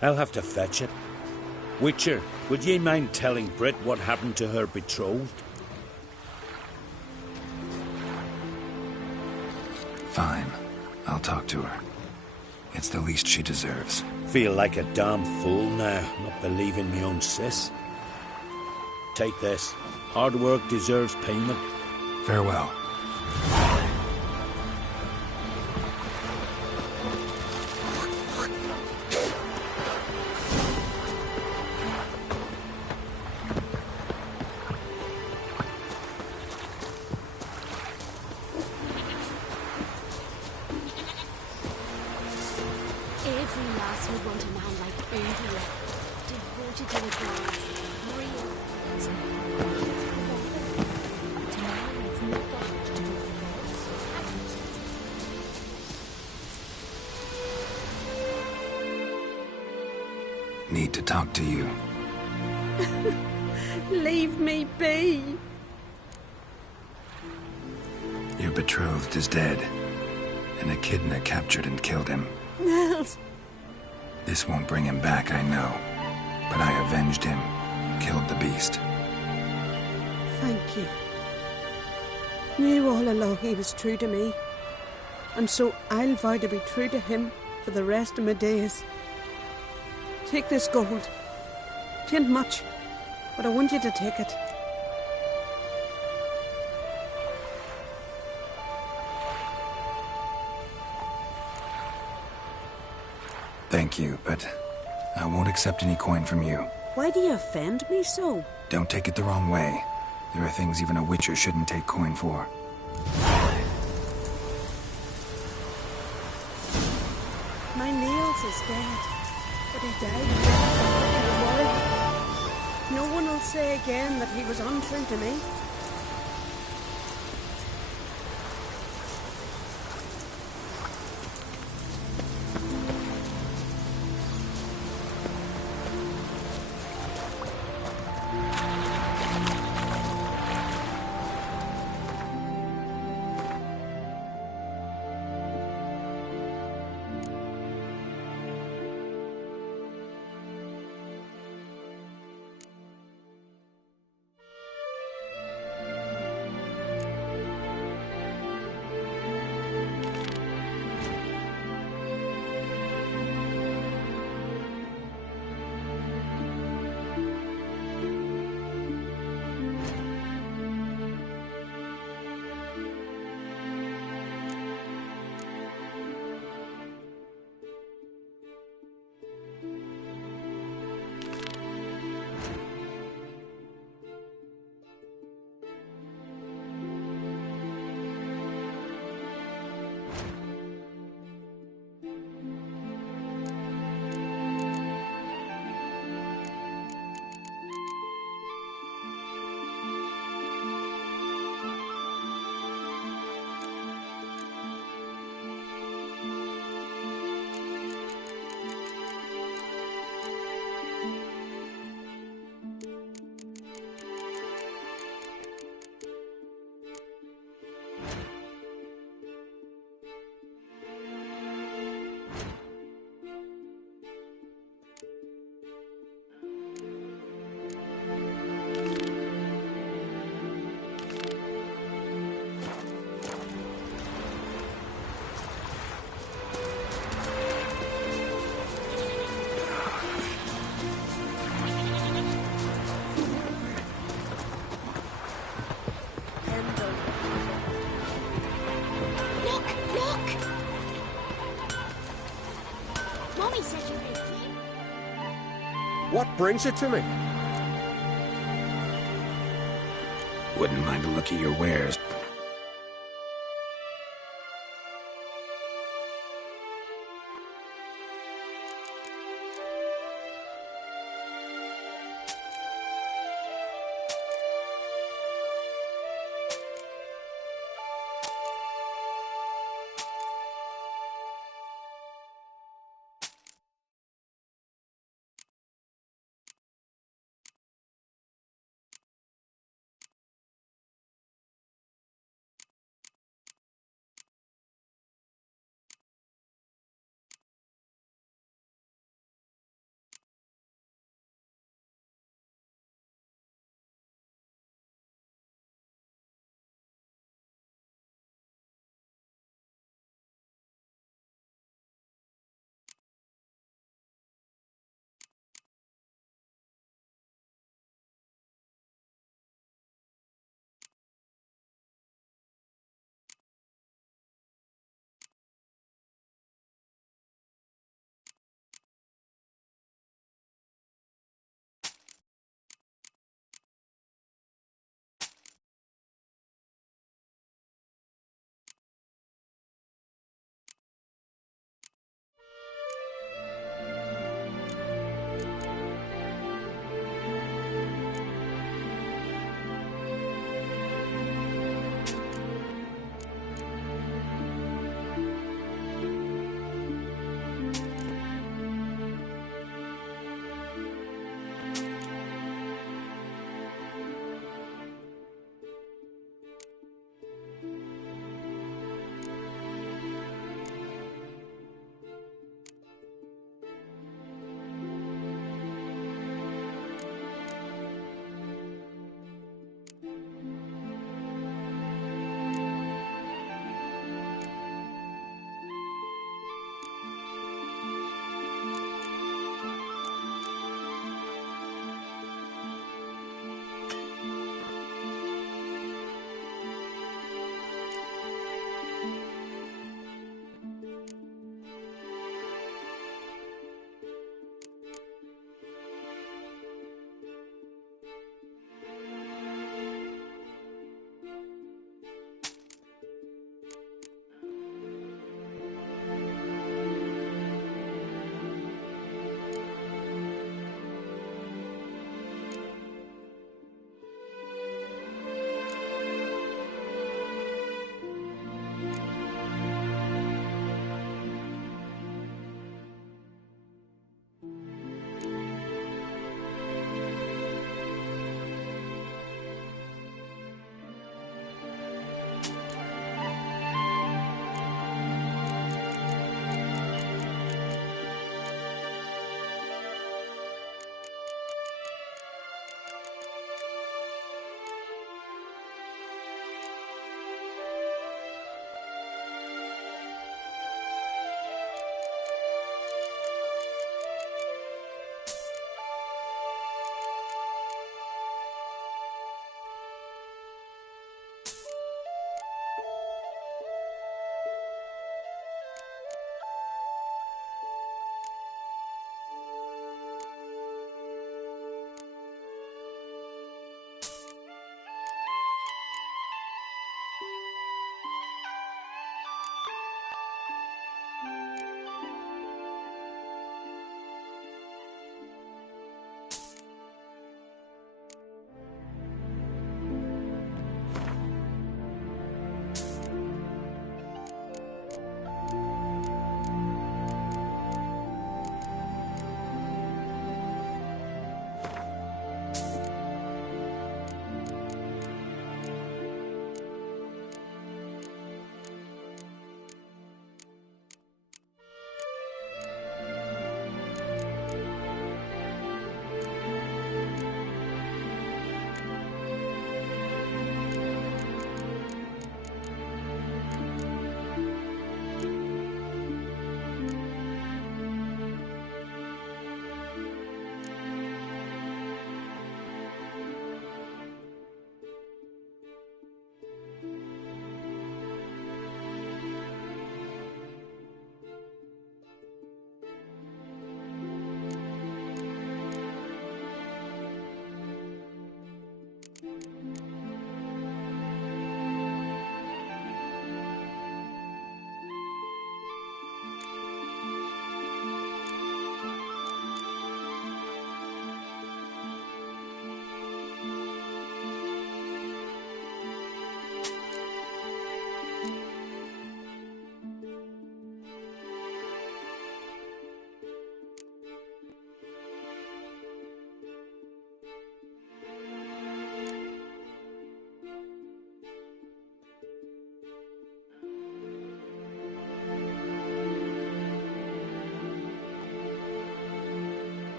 I'll have to fetch it. Witcher, would ye mind telling Brit what happened to her betrothed? Fine. I'll talk to her. It's the least she deserves. Feel like a damn fool now, not believing me own sis. Take this. Hard work deserves payment. Farewell. Need to talk to you. Leave me be. Your betrothed is dead. An echidna captured and killed him. Nils. This won't bring him back, I know. But I avenged him. Killed the beast. Thank you. Knew all along he was true to me. And so I'll vow to be true to him for the rest of my days. Take this gold. 'Tain't much, but I want you to take it. Thank you, but I won't accept any coin from you. Why do you offend me so? Don't take it the wrong way. There are things even a Witcher shouldn't take coin for. My Niels is dead, but he died in the world. No one will say again that he was untrue to me. What brings you to me? Wouldn't mind a look at your wares.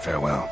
Farewell.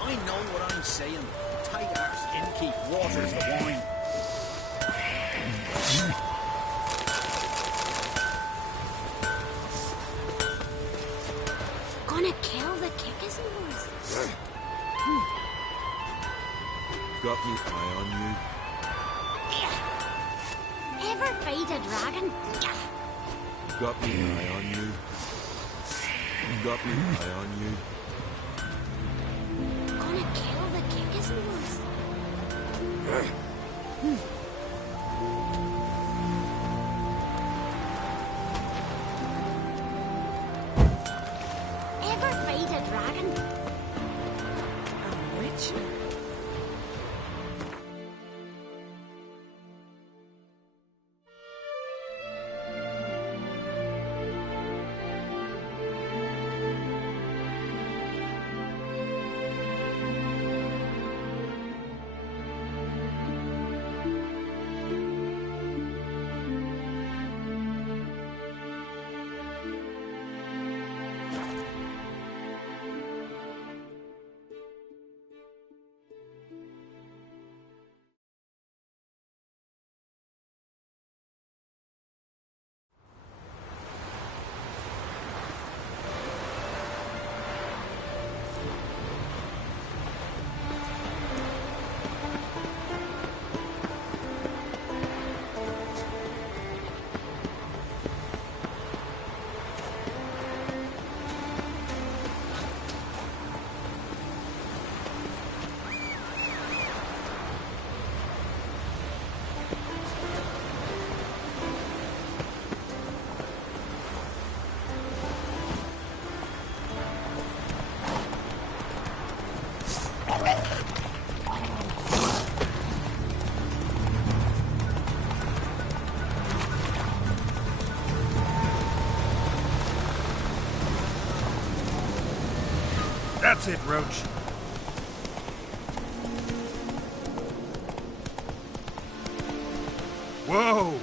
I know what I'm saying. Tight arse innkeep waters the wine. Gonna kill the kickers boys. Got me eye on you. Ever fight a dragon? Got me eye on you. Got me eye on you. Gonna kill the kickers boys. Ever fight a dragon? A witcher? That's it, Roach. Whoa!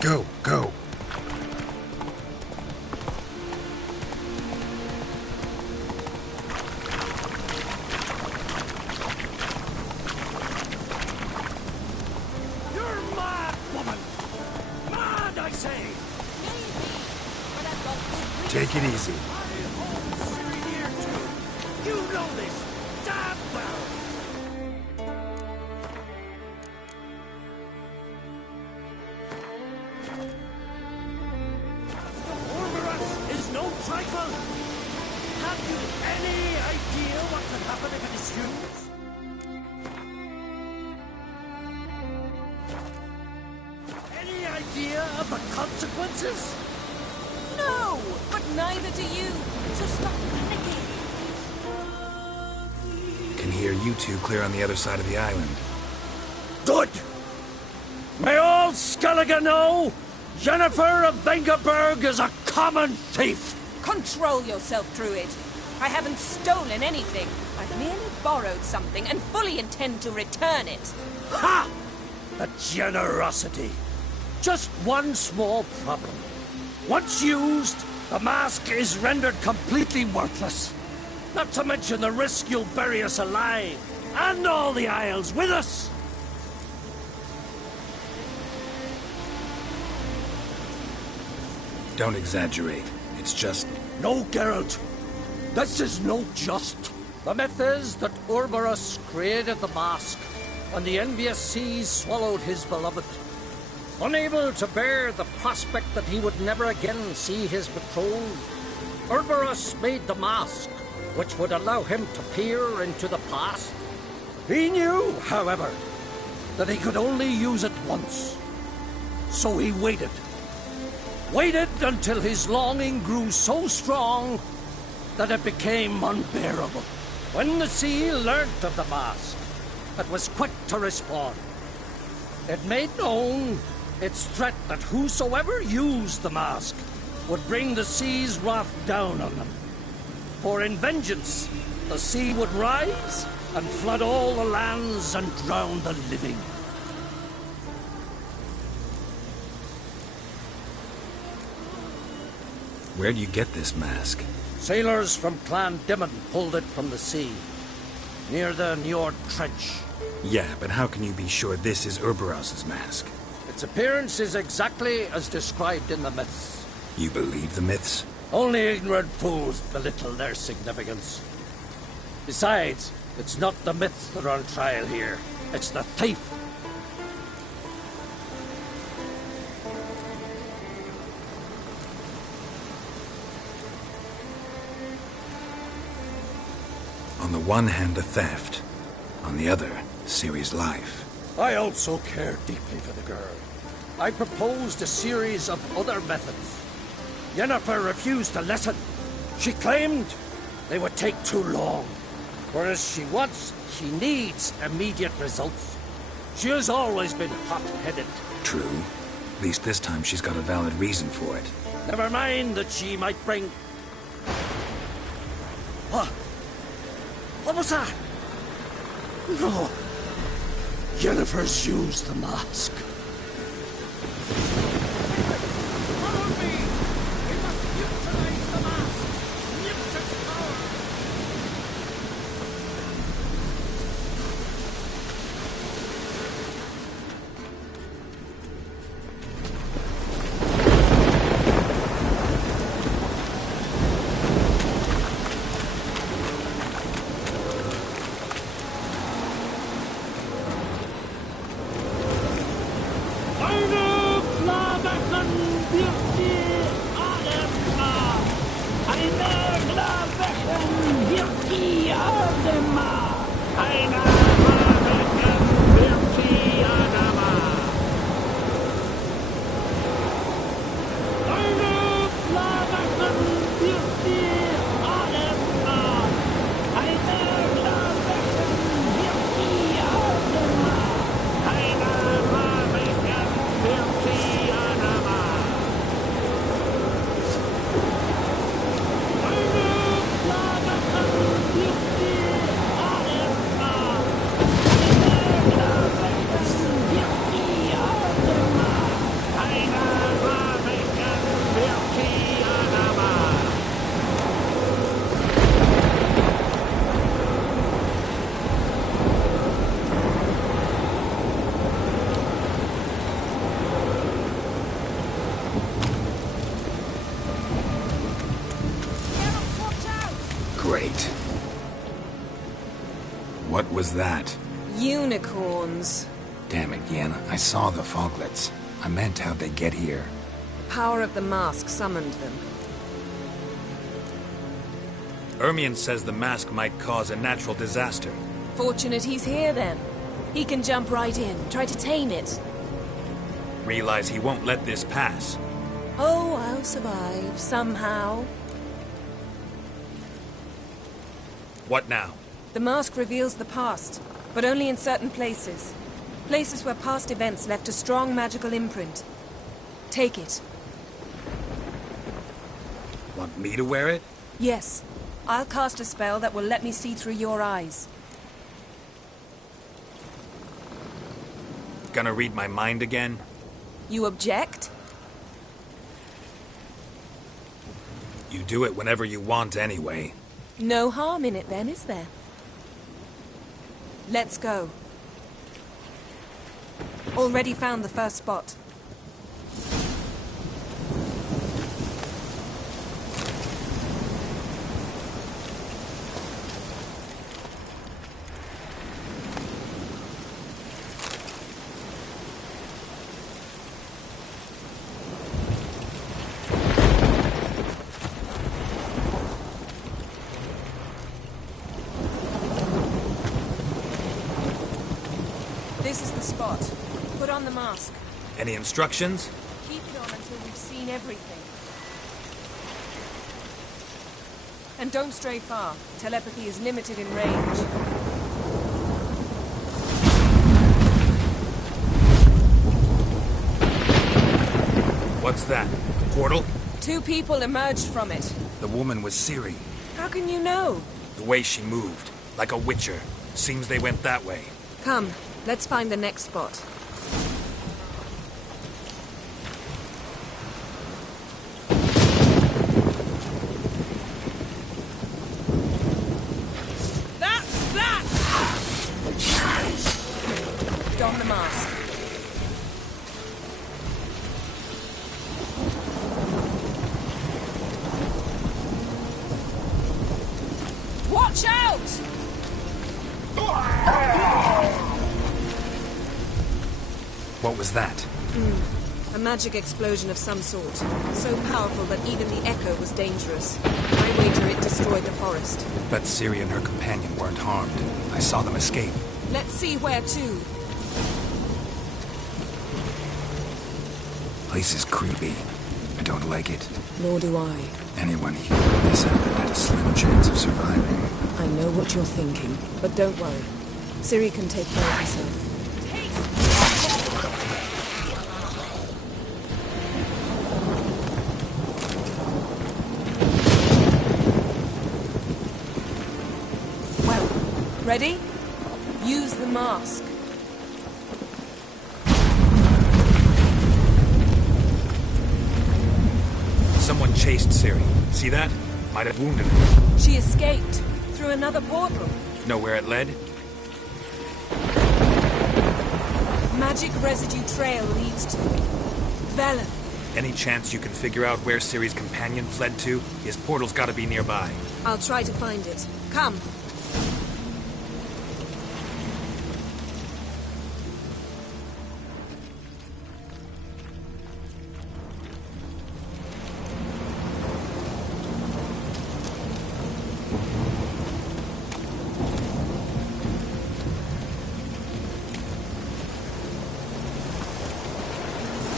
Go, go. Take it easy. You know this! Damn well! Orberus is no trifle! Have you any idea what could happen if it is used? Any idea of the consequences? No, but neither do you. So stop panicking. Can hear you two clear on the other side of the island. Good! May all Skellige know Jennifer of Vengerberg is a common thief! Control yourself, Druid. I haven't stolen anything. I've merely borrowed something and fully intend to return it. Ha! The generosity. Just one small problem. Once used, the mask is rendered completely worthless. Not to mention the risk you'll bury us alive, and all the Isles with us. Don't exaggerate. It's just... No, Geralt. This is no just. The myth is that Orberus created the mask, and the envious seas swallowed his beloved. Unable to bear the prospect that he would never again see his betrothed, Orberus made the mask, which would allow him to peer into the past. He knew, however, that he could only use it once. So he waited. Waited until his longing grew so strong that it became unbearable. When the sea learnt of the mask, it was quick to respond. It made known its threat that whosoever used the mask would bring the sea's wrath down on them. For in vengeance, the sea would rise, and flood all the lands and drown the living. Where do you get this mask? Sailors from Clan Dimon pulled it from the sea, near the Njord Trench. Yeah, but how can you be sure this is Urberos's mask? Its appearance is exactly as described in the myths. You believe the myths? Only ignorant fools belittle their significance. Besides, it's not the myths that are on trial here. It's the thief. On the one hand, a theft. On the other, Ciri's life. I also care deeply for the girl. I proposed a series of other methods. Yennefer refused to listen. She claimed they would take too long. Whereas she needs immediate results. She has always been hot-headed. True. At least this time she's got a valid reason for it. Never mind that she might bring... What? What was that? No. Yennefer's used the mask. What was that? Unicorns. Damn it, Yen. I saw the foglets. I meant how'd they get here. The power of the mask summoned them. Ermion says the mask might cause a natural disaster. Fortunate he's here, then. He can jump right in, try to tame it. Realize he won't let this pass. Oh, I'll survive, somehow. What now? The mask reveals the past, but only in certain places. Places where past events left a strong magical imprint. Take it. Want me to wear it? Yes. I'll cast a spell that will let me see through your eyes. Gonna read my mind again? You object? You do it whenever you want anyway. No harm in it then, is there? Let's go. Already found the first spot. This is the spot. Put on the mask. Any instructions? Keep it on until we've seen everything. And don't stray far. Telepathy is limited in range. What's that? A portal? 2 people emerged from it. The woman was Ciri. How can you know? The way she moved, like a Witcher. Seems they went that way. Come, let's find the next spot. That's that! Don the mask. Watch out! What was that? A magic explosion of some sort. So powerful that even the echo was dangerous. I wager it destroyed the forest. But Ciri and her companion weren't harmed. I saw them escape. Let's see where to. Place is creepy. I don't like it. Nor do I. Anyone here when this happened had a slim chance of surviving. I know what you're thinking, but don't worry. Ciri can take care of herself. Well, ready? Use the mask. Someone chased Ciri. See that? Might have wounded her. She escaped through another portal. Know where it led? Magic residue trail leads to Velen. Any chance you can figure out where Ciri's companion fled to? His portal's gotta be nearby. I'll try to find it. Come.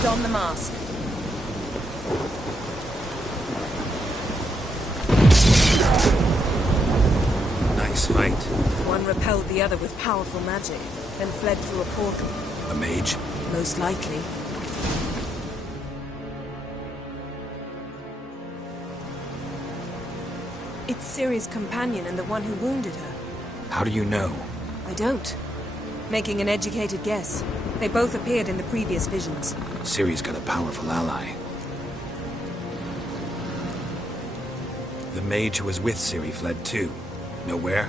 Don the mask. Nice fight. One repelled the other with powerful magic, then fled through a portal. A mage? Most likely. It's Ciri's companion and the one who wounded her. How do you know? I don't. Making an educated guess. They both appeared in the previous visions. Ciri's got a powerful ally. The mage who was with Ciri fled too. Know where?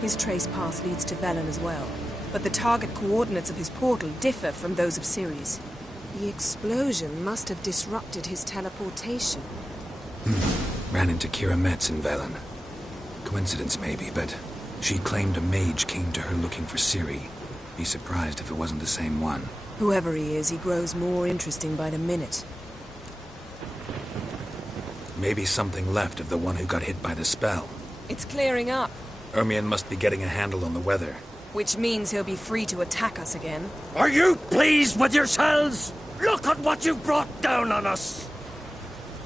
His trace path leads to Velen as well. But the target coordinates of his portal differ from those of Ciri's. The explosion must have disrupted his teleportation. Ran into Kira Metz in Velen. Coincidence maybe, but she claimed a mage came to her looking for Ciri. Be surprised if it wasn't the same one. Whoever he is, he grows more interesting by the minute. Maybe something left of the one who got hit by the spell. It's clearing up, Ermion must be getting a handle on the weather. which means he'll be free to attack us again. Are you pleased with yourselves? Look at what you've brought down on us!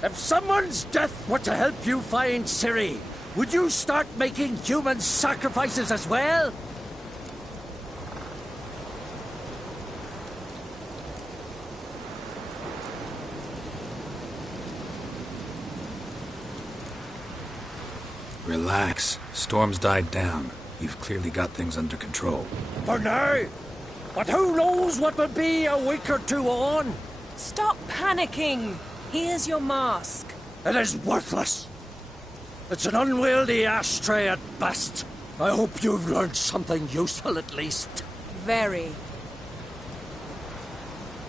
If someone's death were to help you find Ciri, would you start making human sacrifices as well? Relax. Storm's died down. You've clearly got things under control. For now. But who knows what will be a week or two on? Stop panicking! Here's your mask. It is worthless. It's an unwieldy ashtray at best. I hope you've learned something useful at least. Very.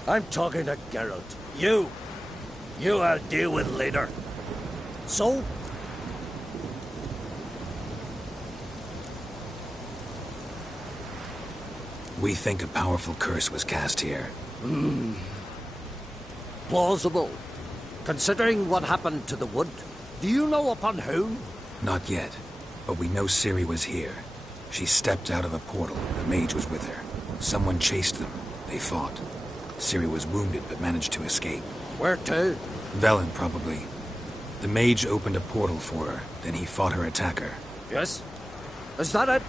I'm talking to Geralt. You I'll deal with later. So? We think a powerful curse was cast here. Plausible. Considering what happened to the wood, do you know upon whom? Not yet, but we know Ciri was here. She stepped out of a portal. The mage was with her. Someone chased them. They fought. Ciri was wounded but managed to escape. Where to? Velen, probably. The mage opened a portal for her, then he fought her attacker. Yes? Is that it?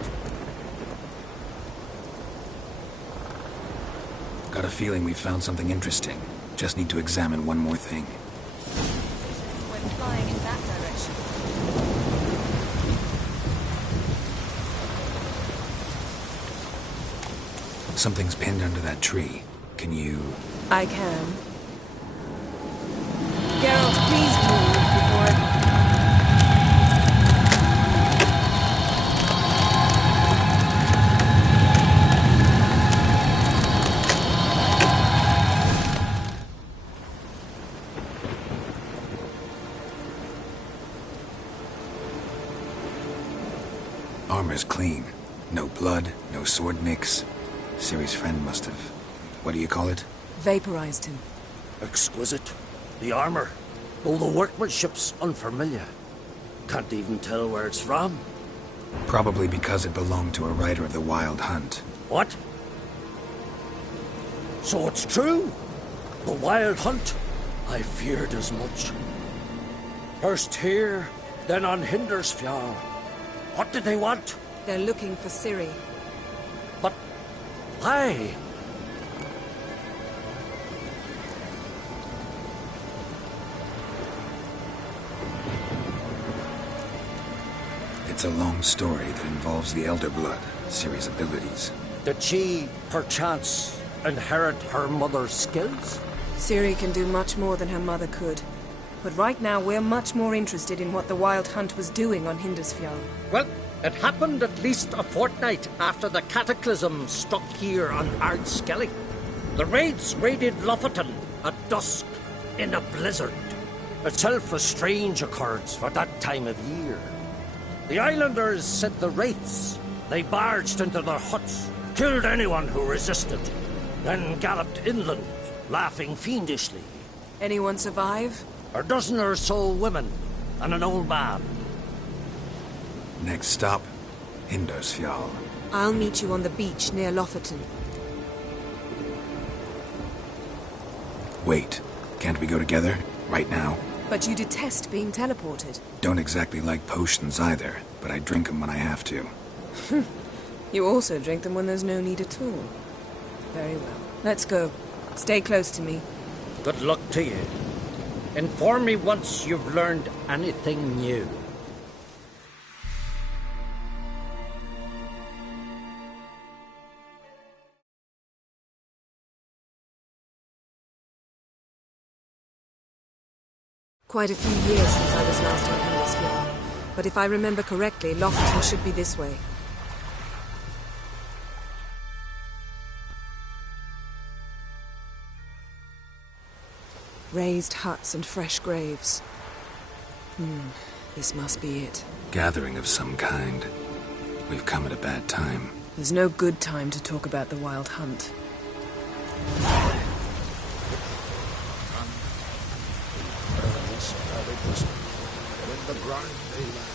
Got a feeling we found something interesting. Just need to examine one more thing. We're flying in that direction. Something's pinned under that tree. Can you... I can. Geralt, please move before I... Armor's clean. No blood, no sword nicks. Ciri's friend must have... What do you call it? Vaporized him. Exquisite. The armor. Though the workmanship's unfamiliar. Can't even tell where it's from. Probably because it belonged to a rider of the Wild Hunt. What? So it's true? The Wild Hunt? I feared as much. First here, then on Hindersfjall. What did they want? They're looking for Ciri. But why? It's a long story that involves the Elder Blood, Ciri's abilities. Did she, perchance, inherit her mother's skills? Ciri can do much more than her mother could. But right now, we're much more interested in what the Wild Hunt was doing on Hindersfjall. Well, it happened at least a fortnight after the cataclysm struck here on Ard Skellig. The raids raided Lofoten at dusk in a blizzard. Itself a strange occurrence for that time of year. The islanders sent the wraiths. They barged into their huts, killed anyone who resisted, then galloped inland, laughing fiendishly. Anyone survive? A dozen or so women, and an old man. Next stop, Hindersfjall. I'll meet you on the beach near Lofoten. Wait, can't we go together? Right now? But you detest being teleported. Don't exactly like potions either, but I drink them when I have to. You also drink them when there's no need at all. Very well. Let's go. Stay close to me. Good luck to you. Inform me once you've learned anything new. Quite a few years since I was last on Hindersfjall. But if I remember correctly, Lofoten should be this way. Raised huts and fresh graves. This must be it. Gathering of some kind. We've come at a bad time. There's no good time to talk about the Wild Hunt. In the ground they lie.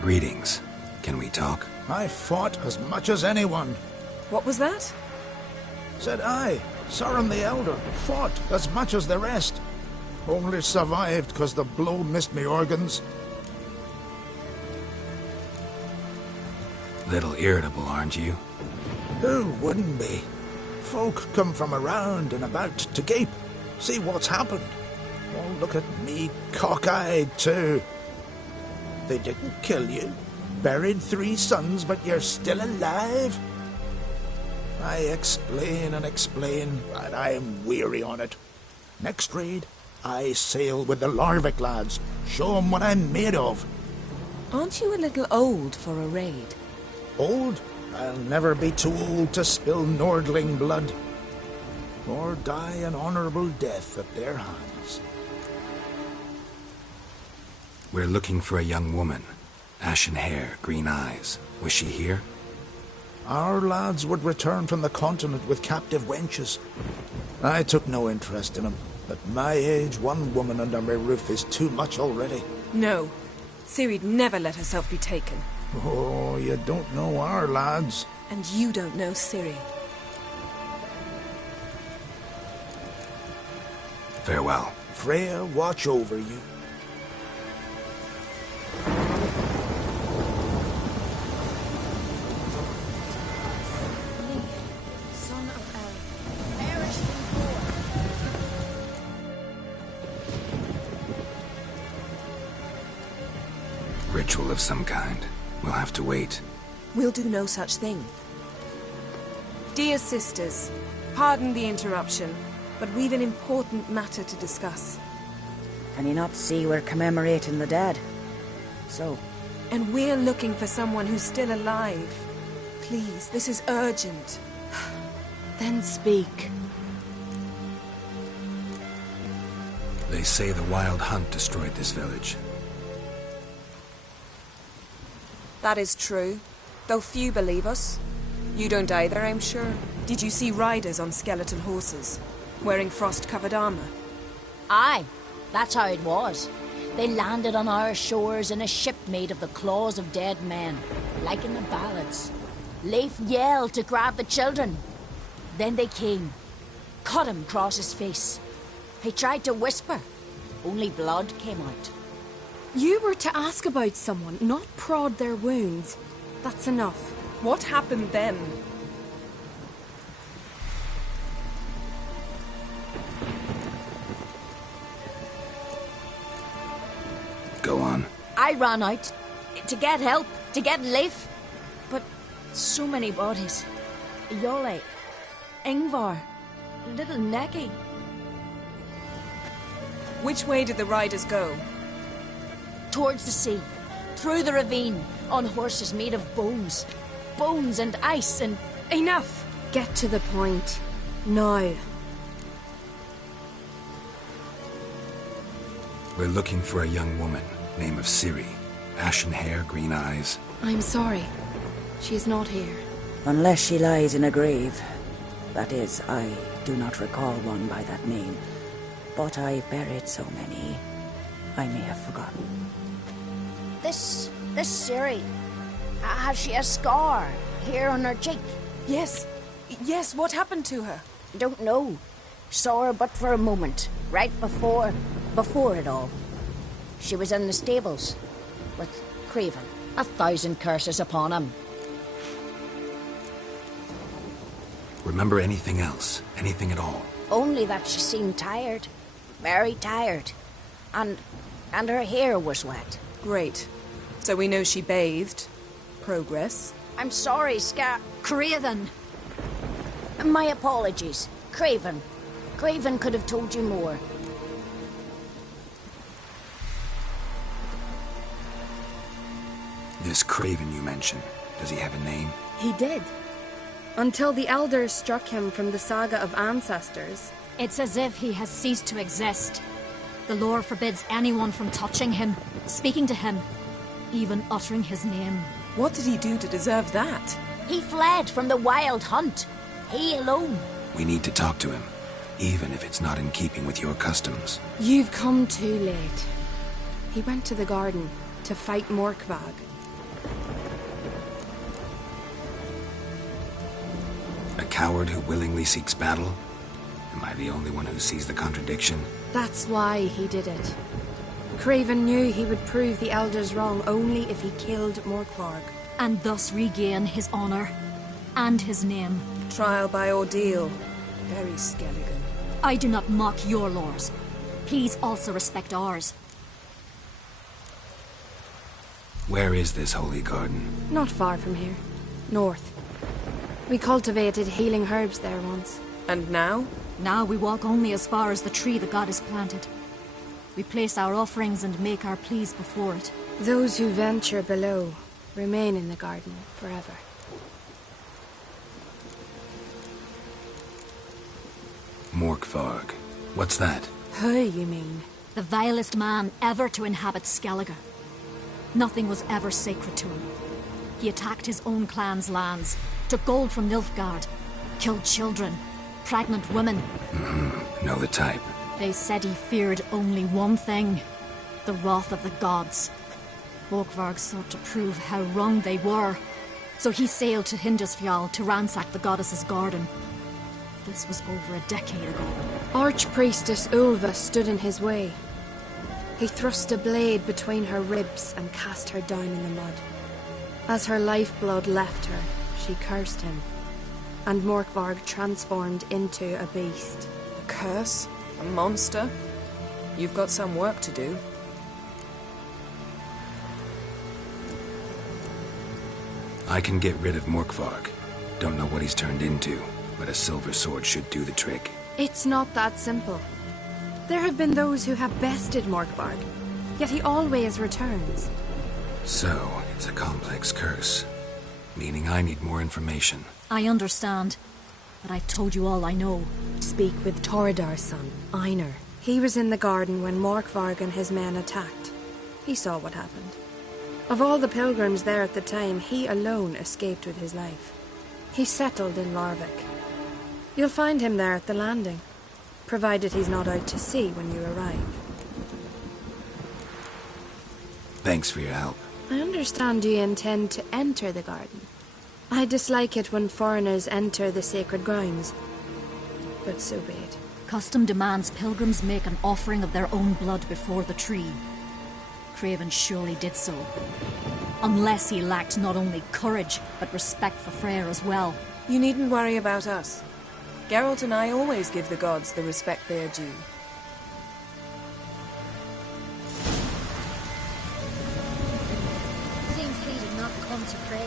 Greetings. Can we talk? I fought as much as anyone. What was that? Said I, Sauron the Elder, fought as much as the rest. Only survived because the blow missed me organs. Little irritable, aren't you? Who wouldn't be? Folk come from around and about to gape, see what's happened. Oh, look at me, cockeyed too. They didn't kill you. Buried 3 sons, but you're still alive? I explain and explain, but I'm weary on it. Next raid, I sail with the Larvik lads. Show 'em what I'm made of. Aren't you a little old for a raid? Old? I'll never be too old to spill Nordling blood. Or die an honorable death at their hands. We're looking for a young woman. Ashen hair, green eyes. Was she here? Our lads would return from the continent with captive wenches. I took no interest in them. At my age, 1 woman under my roof is too much already. No. Ciri'd never let herself be taken. Oh, you don't know our lads. And you don't know Ciri. Farewell. Freya, watch over you. Son of El. Perish in war. Ritual of some kind. We'll have to wait. We'll do no such thing. Dear sisters, pardon the interruption, but we've an important matter to discuss. Can you not see we're commemorating the dead? So? And we're looking for someone who's still alive. Please, this is urgent. Then speak. They say the Wild Hunt destroyed this village. That is true, though few believe us. You don't either, I'm sure. Did you see riders on skeleton horses, wearing frost-covered armor? Aye, that's how it was. They landed on our shores in a ship made of the claws of dead men, like in the ballads. Leif yelled to grab the children. Then they came, cut him across his face. He tried to whisper, only blood came out. You were to ask about someone, not prod their wounds. That's enough. What happened then? Go on. I ran out to get help, to get Leif. But so many bodies. Yole, Ingvar, little Necky. Which way did the riders go? Towards the sea, through the ravine, on horses made of bones. Bones and ice and... Enough! Get to the point. Now. We're looking for a young woman, name of Ciri. Ashen hair, green eyes. I'm sorry. She is not here. Unless she lies in a grave. That is, I do not recall one by that name. But I've buried so many, I may have forgotten. This Ciri, has she a scar here on her cheek? Yes, what happened to her? Don't know. Saw her but for a moment, right before it all. She was in the stables with Craven. 1,000 curses upon him. Remember anything else? Anything at all? Only that she seemed tired. Very tired. And her hair was wet. Great. So we know she bathed. Progress. I'm sorry, Craven. My apologies. Craven. Craven could have told you more. This Craven you mentioned, does he have a name? He did. Until the elders struck him from the saga of ancestors. It's as if he has ceased to exist. The lore forbids anyone from touching him, speaking to him, even uttering his name. What did he do to deserve that? He fled from the Wild Hunt. He alone. We need to talk to him, even if it's not in keeping with your customs. You've come too late. He went to the garden to fight Morkvag. A coward who willingly seeks battle? Am I the only one who sees the contradiction? That's why he did it. Craven knew he would prove the elders wrong only if he killed Morkvarg. And thus regain his honor and his name. Trial by ordeal. Very Skelligan. I do not mock your laws. Please also respect ours. Where is this holy garden? Not far from here. North. We cultivated healing herbs there once. And now? Now we walk only as far as the tree the goddess planted. We place our offerings and make our pleas before it. Those who venture below remain in the garden forever. Morkvarg. What's that? Who, you mean? The vilest man ever to inhabit Skellige. Nothing was ever sacred to him. He attacked his own clan's lands, took gold from Nilfgaard, killed children, pregnant women. Know the type. They said he feared only one thing, the wrath of the gods. Morkvarg sought to prove how wrong they were, so he sailed to Hindisfjall to ransack the goddess's garden. This was over a decade ago. Archpriestess Ulva stood in his way. He thrust a blade between her ribs and cast her down in the mud. As her lifeblood left her, she cursed him, and Morkvarg transformed into a beast. A curse? A monster? You've got some work to do. I can get rid of Morkvarg. Don't know what he's turned into, but a silver sword should do the trick. It's not that simple. There have been those who have bested Morkvarg, yet he always returns. So, it's a complex curse, meaning I need more information. I understand, but I've told you all I know. Speak with Torridar's son, Einar. He was in the garden when Morkvarg and his men attacked. He saw what happened. Of all the pilgrims there at the time, he alone escaped with his life. He settled in Larvik. You'll find him there at the landing, provided he's not out to sea when you arrive. Thanks for your help. I understand you intend to enter the garden. I dislike it when foreigners enter the sacred grounds, but so be it. Custom demands pilgrims make an offering of their own blood before the tree. Craven surely did so. Unless he lacked not only courage, but respect for Freyr as well. You needn't worry about us. Geralt and I always give the gods the respect they are due. Seems he did not come to pray.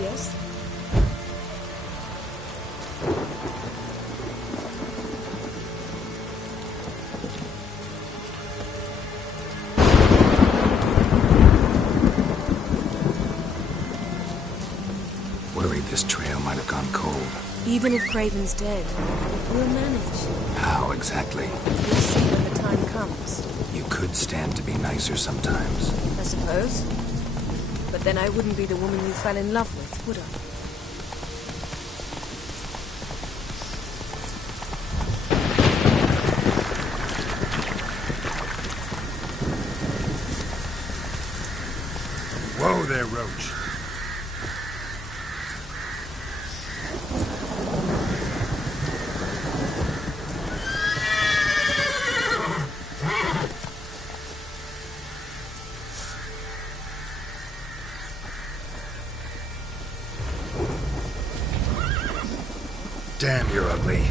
Yes? Worried this trail might have gone cold. Even if Craven's dead, we'll manage. How exactly? We'll see when the time comes. You could stand to be nicer sometimes. I suppose. But then I wouldn't be the woman you fell in love with, would I? Whoa there, Roach. Damn, you're ugly.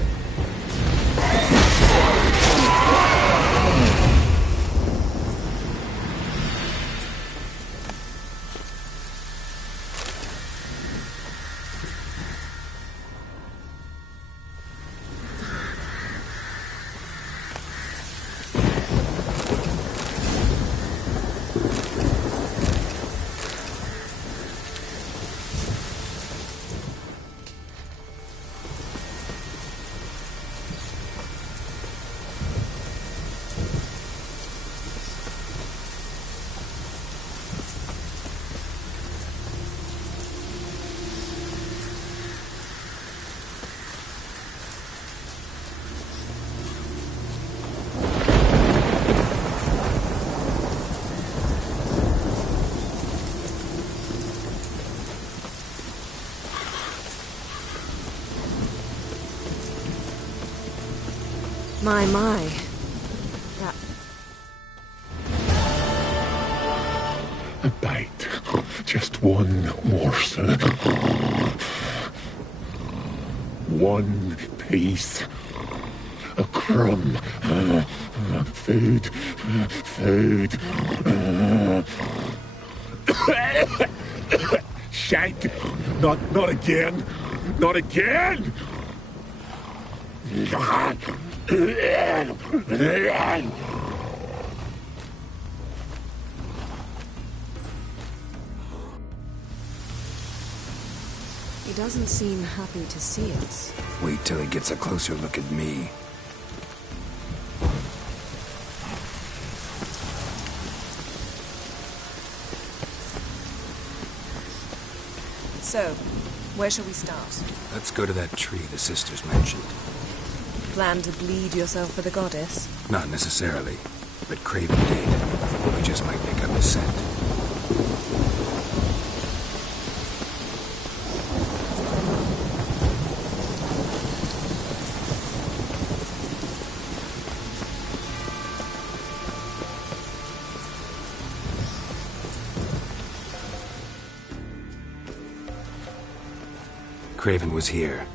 My. That... A bite. Just one morsel. One piece. A crumb. Food. Food. Shite. Not again. Not again! He doesn't seem happy to see us. Wait till he gets a closer look at me. So, where shall we start? Let's go to that tree the sisters mentioned. Plan to bleed yourself for the goddess? Not necessarily, but Craven did. We just might pick up his scent. Craven was here.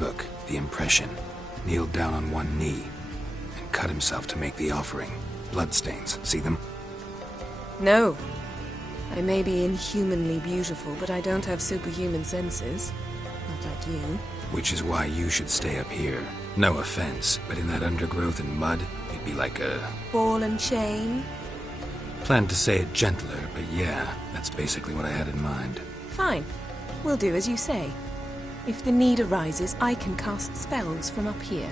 Look, the impression. Kneeled down on one knee and cut himself to make the offering. Bloodstains. See them? No. I may be inhumanly beautiful, but I don't have superhuman senses. Not like you. Which is why you should stay up here. No offense, but in that undergrowth and mud, it'd be like a... ball and chain? Planned to say it gentler, but yeah, that's basically what I had in mind. Fine. We'll do as you say. If the need arises, I can cast spells from up here.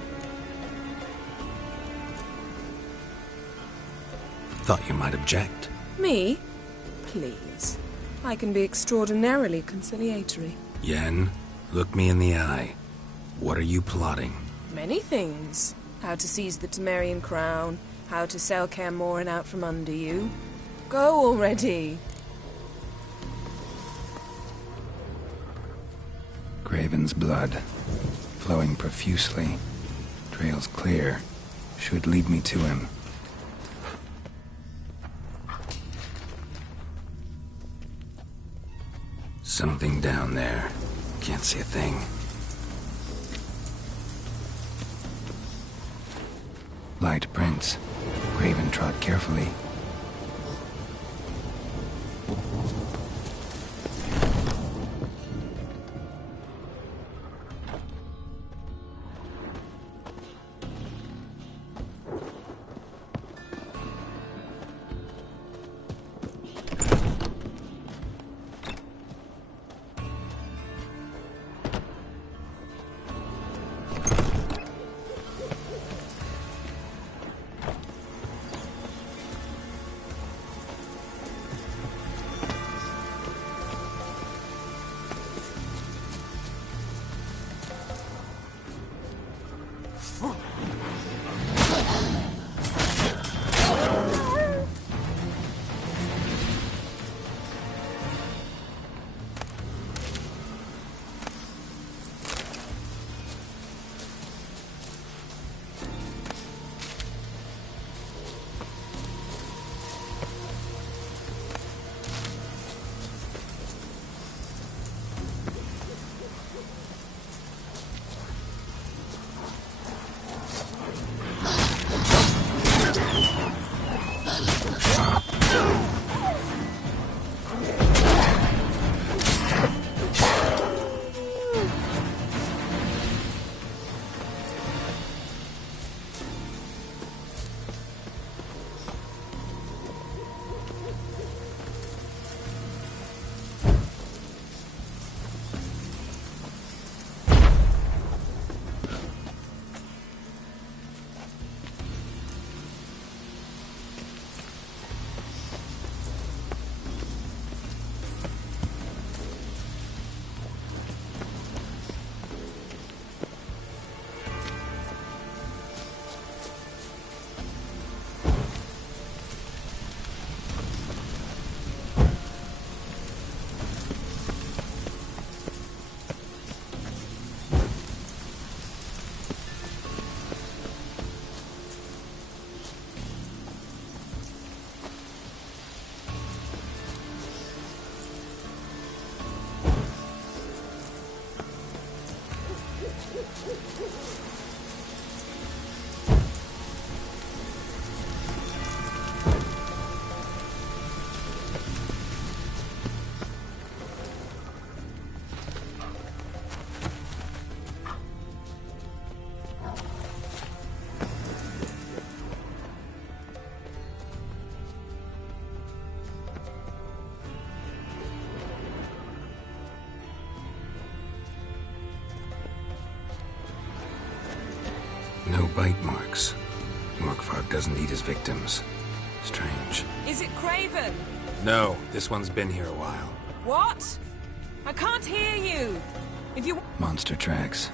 Thought you might object. Me? Please. I can be extraordinarily conciliatory. Yen, look me in the eye. What are you plotting? Many things. How to seize the Temerian crown, how to sell Kaer Morhen out from under you. Go already! Craven's blood, flowing profusely. Trails clear. Should lead me to him. Something down there. Can't see a thing. Light prints. Craven trod carefully. No bite marks. Morkvarg doesn't eat his victims. Strange. Is it Craven? No, this one's been here a while. What? I can't hear you! If you... Monster tracks.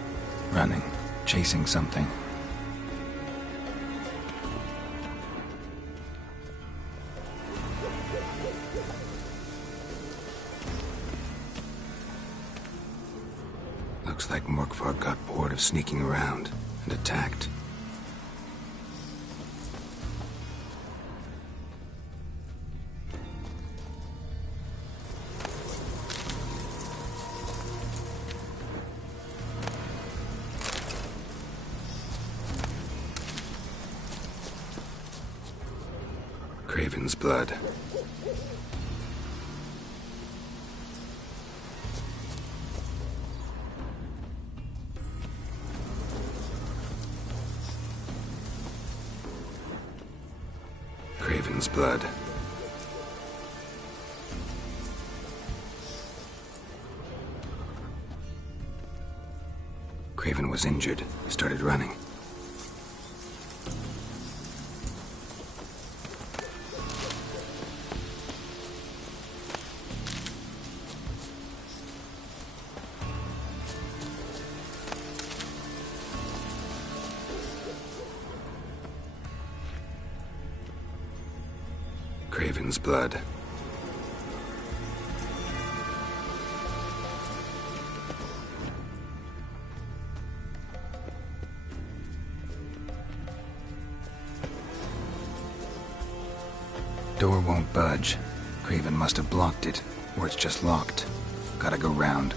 Running. Chasing something. Looks like Morkvarg got bored of sneaking around and attacked. Craven's blood. Craven's blood. Craven was injured, started running. Craven's blood. Door won't budge. Craven must have blocked it, or it's just locked. Gotta go round.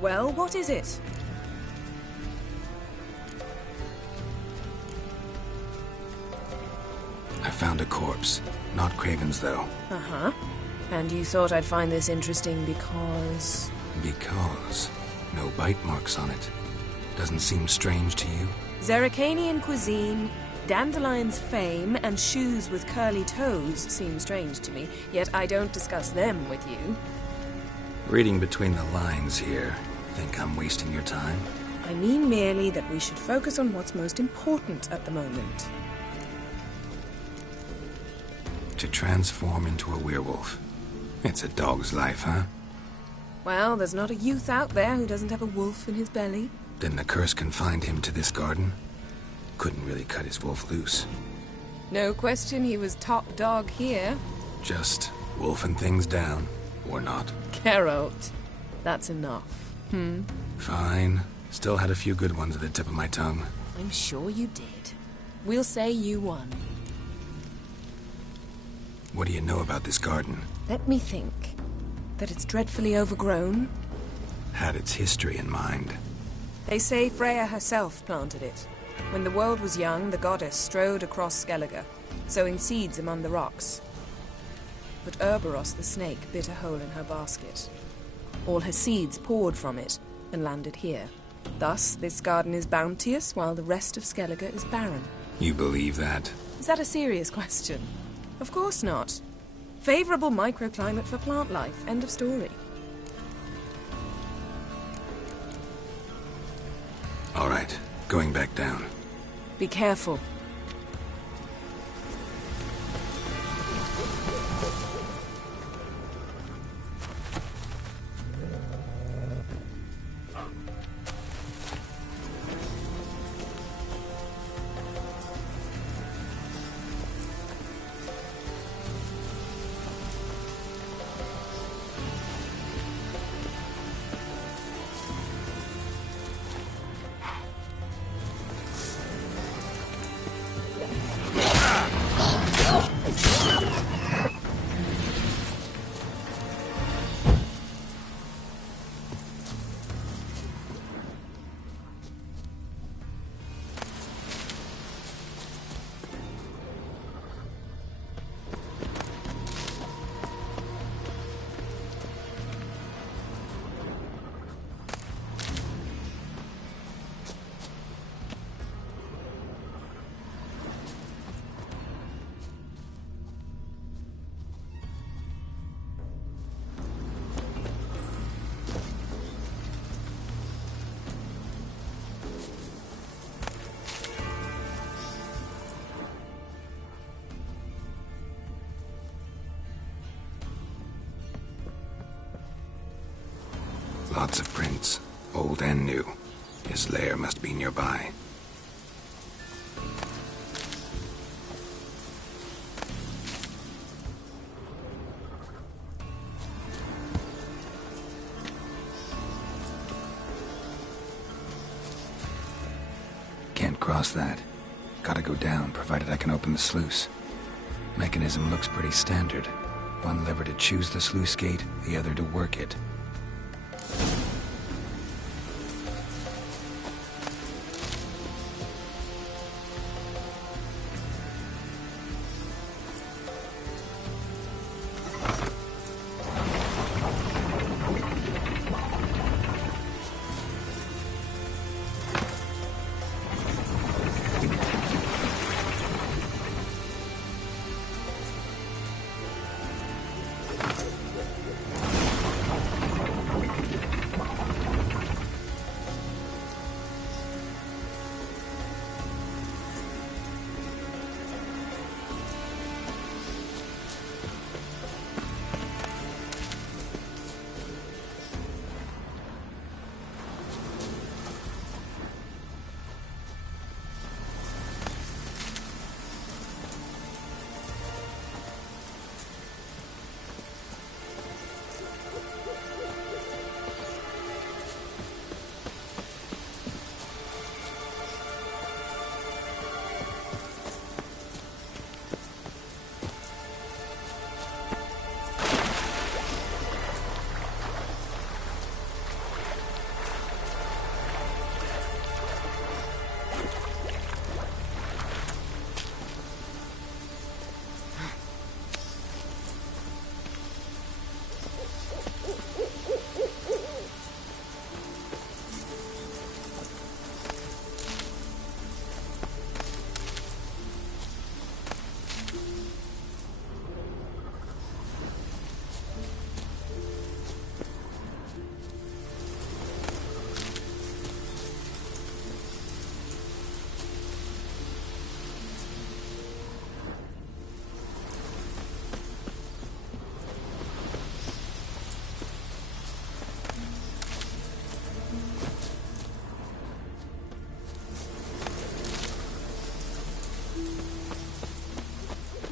Well, what is it? I found a corpse. Not Craven's, though. Uh-huh. And you thought I'd find this interesting because... Because... no bite marks on it. Doesn't seem strange to you? Zerrikanian cuisine, Dandelion's fame, and shoes with curly toes seem strange to me, yet I don't discuss them with you. Reading between the lines here, think I'm wasting your time? I mean merely that we should focus on what's most important at the moment. To transform into a werewolf. It's a dog's life, huh? Well, there's not a youth out there who doesn't have a wolf in his belly. Then the curse confined him to this garden? Couldn't really cut his wolf loose. No question he was top dog here. Just wolfing things down, or not. Geralt, that's enough. Fine. Still had a few good ones at the tip of my tongue. I'm sure you did. We'll say you won. What do you know about this garden? Let me think. That it's dreadfully overgrown. had its history in mind. They say Freya herself planted it. When the world was young, the goddess strode across Skellige, sowing seeds among the rocks. But Urboros the snake bit a hole in her basket. All her seeds poured from it and landed here. Thus, this garden is bounteous while the rest of Skellige is barren. You believe that? Is that a serious question? Of course not. Favorable microclimate for plant life. End of story. All right, going back down. Be careful. Lots of prints, old and new. His lair must be nearby. Can't cross that. Gotta go down, provided I can open the sluice. Mechanism looks pretty standard. One lever to choose the sluice gate, the other to work it.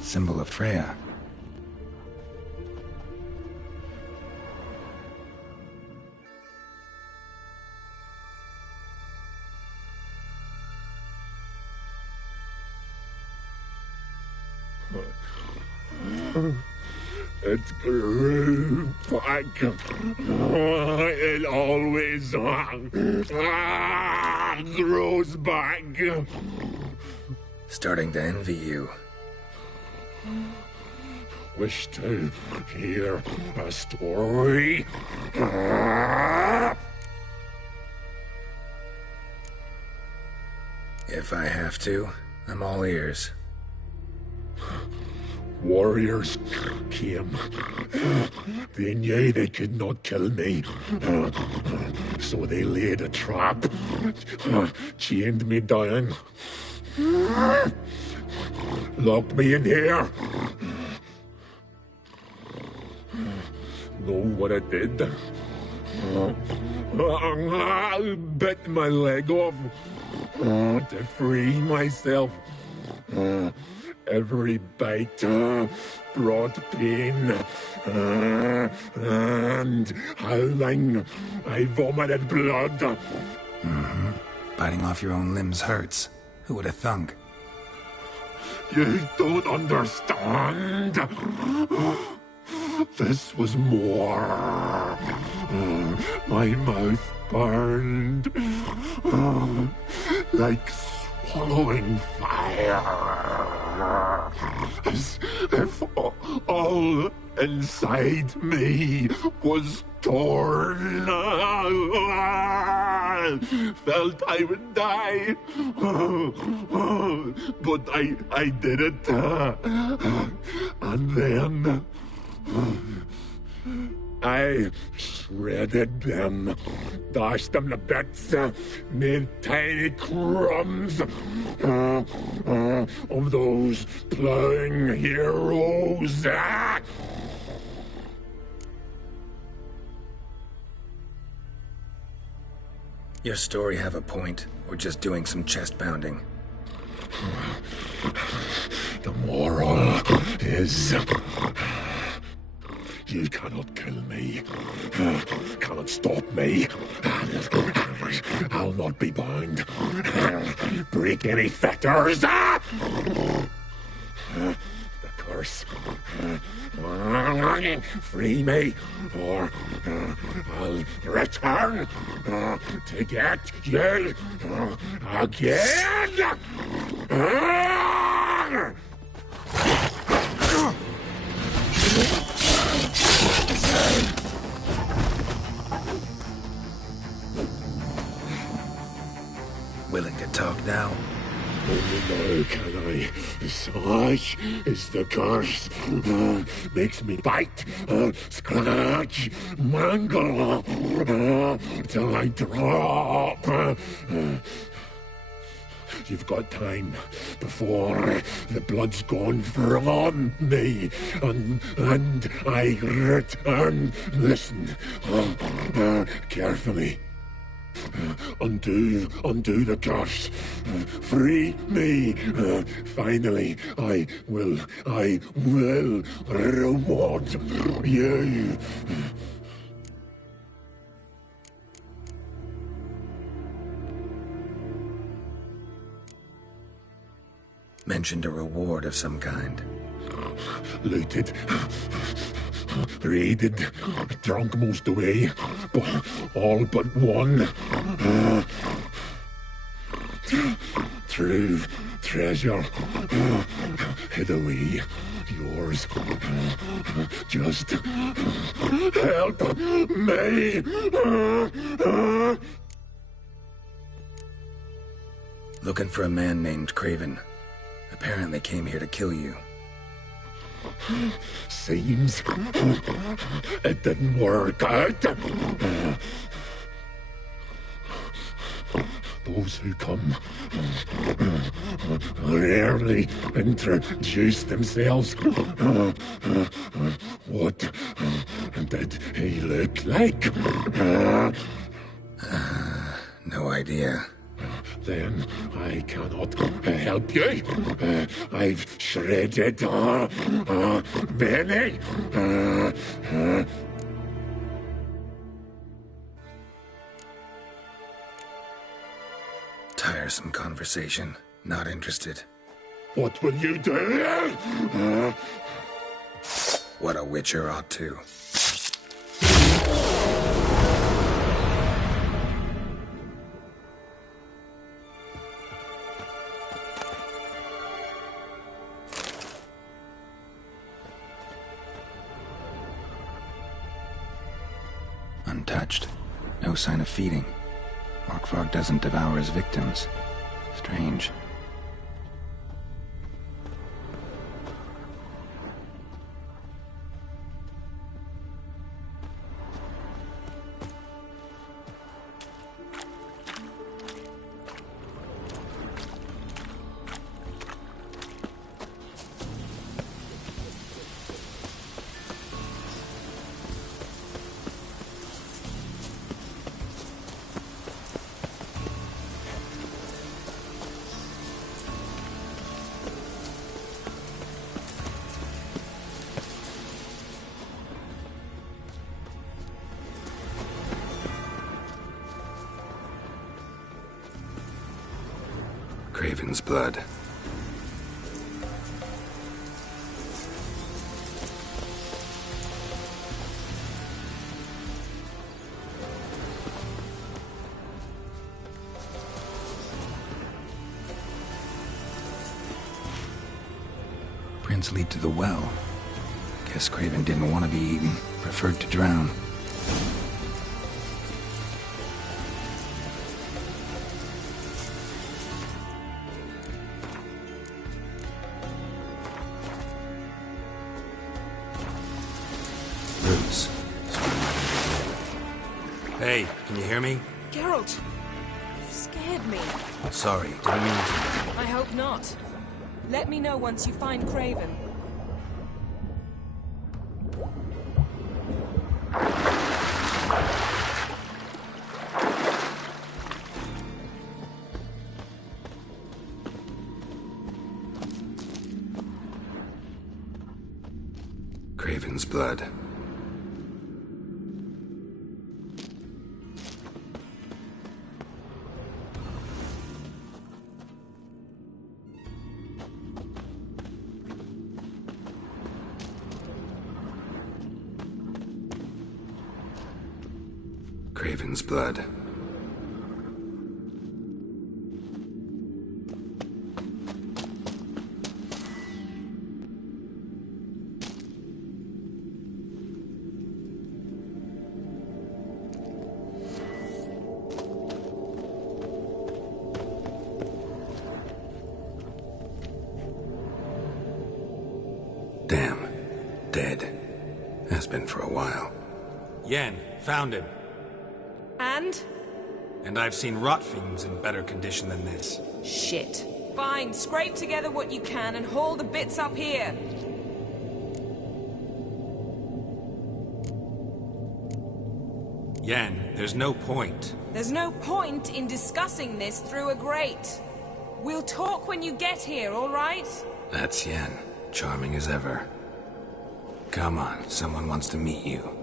Symbol of Freya. It grew back. It always grows back. Starting to envy you. Wish to hear a story? If I have to, I'm all ears. Warriors came. They knew they could not kill me. So they laid a trap. Chained me down. Locked me in here. Know what I did? I bit my leg off to free myself. Every bite brought pain, and howling, I vomited blood. Mm-hmm. Biting off your own limbs hurts. Who would have thunk? You don't understand. This was more. My mouth burned like swallowing fire. As if all inside me was torn. Felt I would die. But I did it. And then I shredded them, dashed them to bits, made tiny crumbs of those plowing heroes. Your story have a point, or just doing some chest pounding? The moral is... You cannot kill me. Cannot stop me. I'll not be bound. Break any fetters. The curse. Free me, or I'll return to get you again. Willing to talk now? Only now can I. Such is the curse. Makes me bite, scratch, mangle, till I drop. You've got time before the blood's gone from me, and I return. Listen, carefully. Undo the curse. Free me. Finally, I will reward you. Mentioned a reward of some kind. Looted. Raided, drunk most away, but all but one. True treasure hid away. Yours. Just help me. Looking for a man named Craven. Apparently came here to kill you. Seems it didn't work out. Those who come rarely introduce themselves. What did he look like? No idea. Then I cannot help you. I've shredded many. Tiresome conversation. Not interested. What will you do? What a Witcher ought to. Untouched. No sign of feeding. Morkvarg doesn't devour his victims. Strange. Craven's blood. Prints lead to the well. Guess Craven didn't want to be eaten, preferred to drown. Hey, can you hear me? Geralt! You scared me. Sorry, didn't mean to. I hope not. Let me know once you find Craven. Craven's blood. Craven's blood. Damn. Dead. Has been for a while. Yen, found him. And? And I've seen rot fiends in better condition than this. Shit. Fine, scrape together what you can and haul the bits up here. Yen, there's no point. There's no point in discussing this through a grate. We'll talk when you get here, all right? That's Yen. Charming as ever. Come on, someone wants to meet you.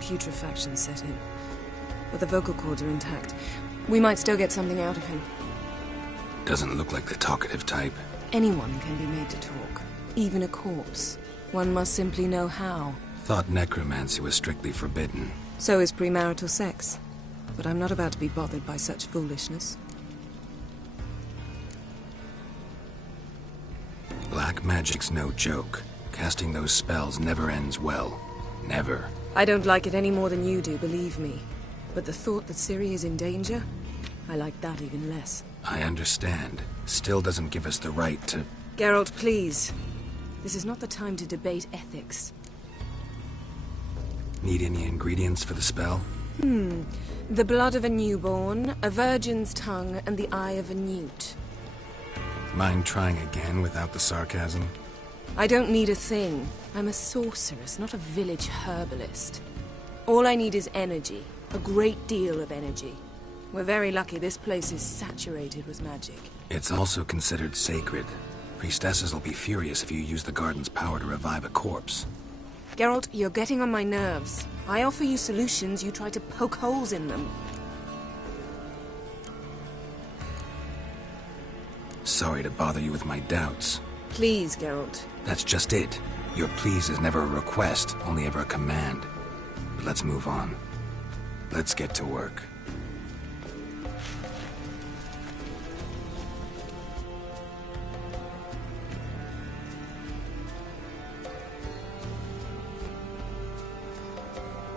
Putrefaction set in. But the vocal cords are intact. We might still get something out of him. Doesn't look like the talkative type. Anyone can be made to talk. Even a corpse. One must simply know how. Thought necromancy was strictly forbidden. So is premarital sex. But I'm not about to be bothered by such foolishness. Black magic's no joke. Casting those spells never ends well. Never. I don't like it any more than you do, believe me. But the thought that Ciri is in danger? I like that even less. I understand. Still doesn't give us the right to... Geralt, please. This is not the time to debate ethics. Need any ingredients for the spell? The blood of a newborn, a virgin's tongue, and the eye of a newt. Mind trying again without the sarcasm? I don't need a thing. I'm a sorceress, not a village herbalist. All I need is energy. A great deal of energy. We're very lucky this place is saturated with magic. It's also considered sacred. Priestesses will be furious if you use the garden's power to revive a corpse. Geralt, you're getting on my nerves. I offer you solutions, you try to poke holes in them. Sorry to bother you with my doubts. Please, Geralt. That's just it. Your please is never a request, only ever a command. But let's move on. Let's get to work.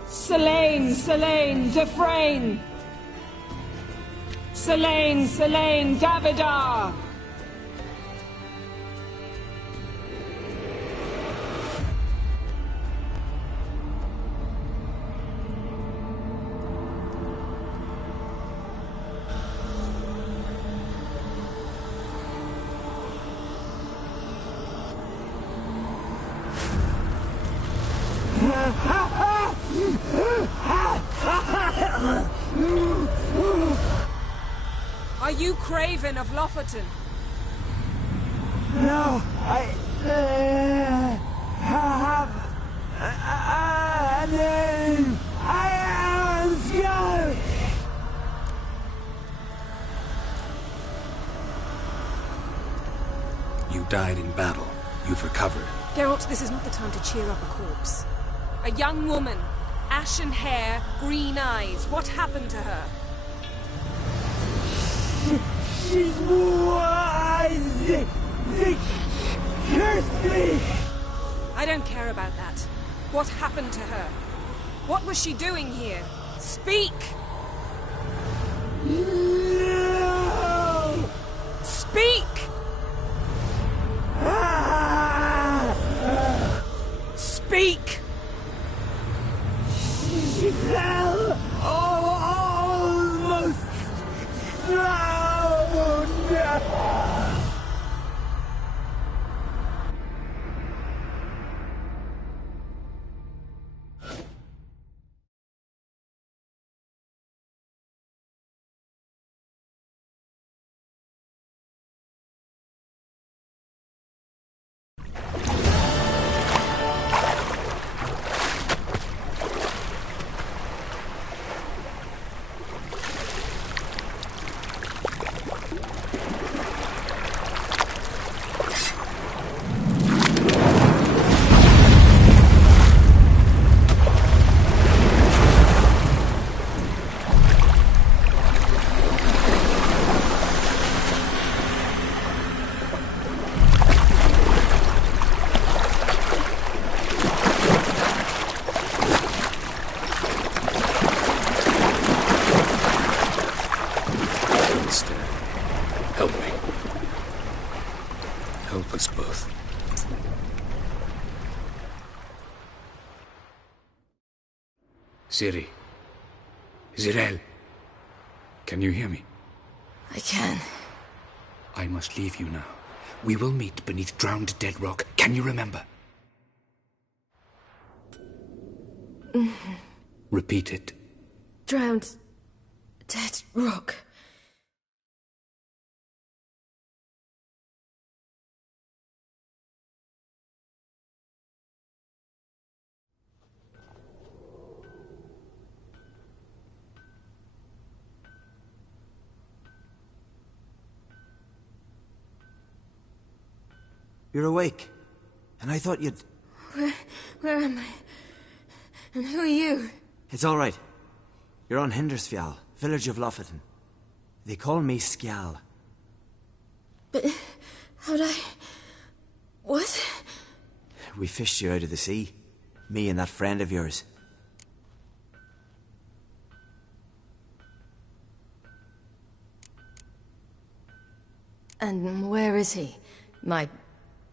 Selene, Selene, Defrain! Selene, Selene, Davidar! Are you Craven of Lofoten? No, I have a name. I am Skull. You died in battle. You've recovered. Geralt, this is not the time to cheer up a corpse. A young woman, ashen hair, green eyes. What happened to her? She's wise. They cursed me. I don't care about that. What happened to her? What was she doing here? Speak! No! Speak! Speak! She fell almost drowned. Ciri. Zirel. Can you hear me? I can. I must leave you now. We will meet beneath drowned dead rock. Can you remember? Repeat it. Drowned dead rock. You're awake. And I thought you'd... Where am I? And who are you? It's all right. You're on Hindersfjall, village of Lofoten. They call me Skjal. But how'd I... What? We fished you out of the sea. Me and that friend of yours. And where is he? My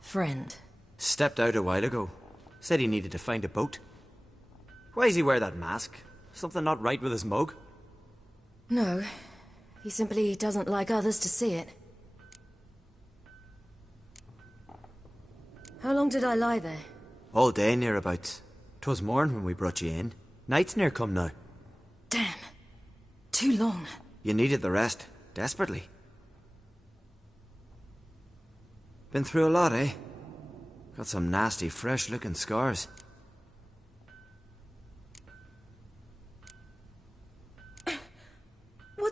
friend. Stepped out a while ago. Said he needed to find a boat. Why does he wear that mask? Something not right with his mug? No. He simply doesn't like others to see it. How long did I lie there? All day nearabouts. 'Twas morn when we brought you in. Night's near come now. Damn. Too long. You needed the rest. Desperately. Been through a lot, eh? Got some nasty, fresh-looking scars.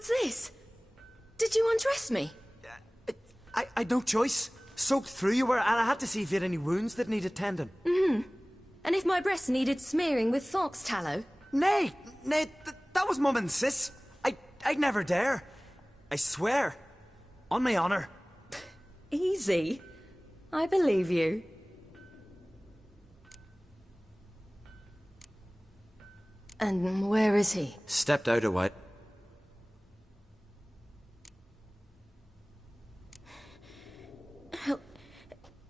What's this? Did you undress me? I'd no choice. Soaked through you were, and I had to see if you had any wounds that needed tending. And if my breasts needed smearing with fox tallow? Nay, that was Mum and Sis. I'd never dare. I swear. On my honour. Easy. I believe you. And where is he? Stepped out a while.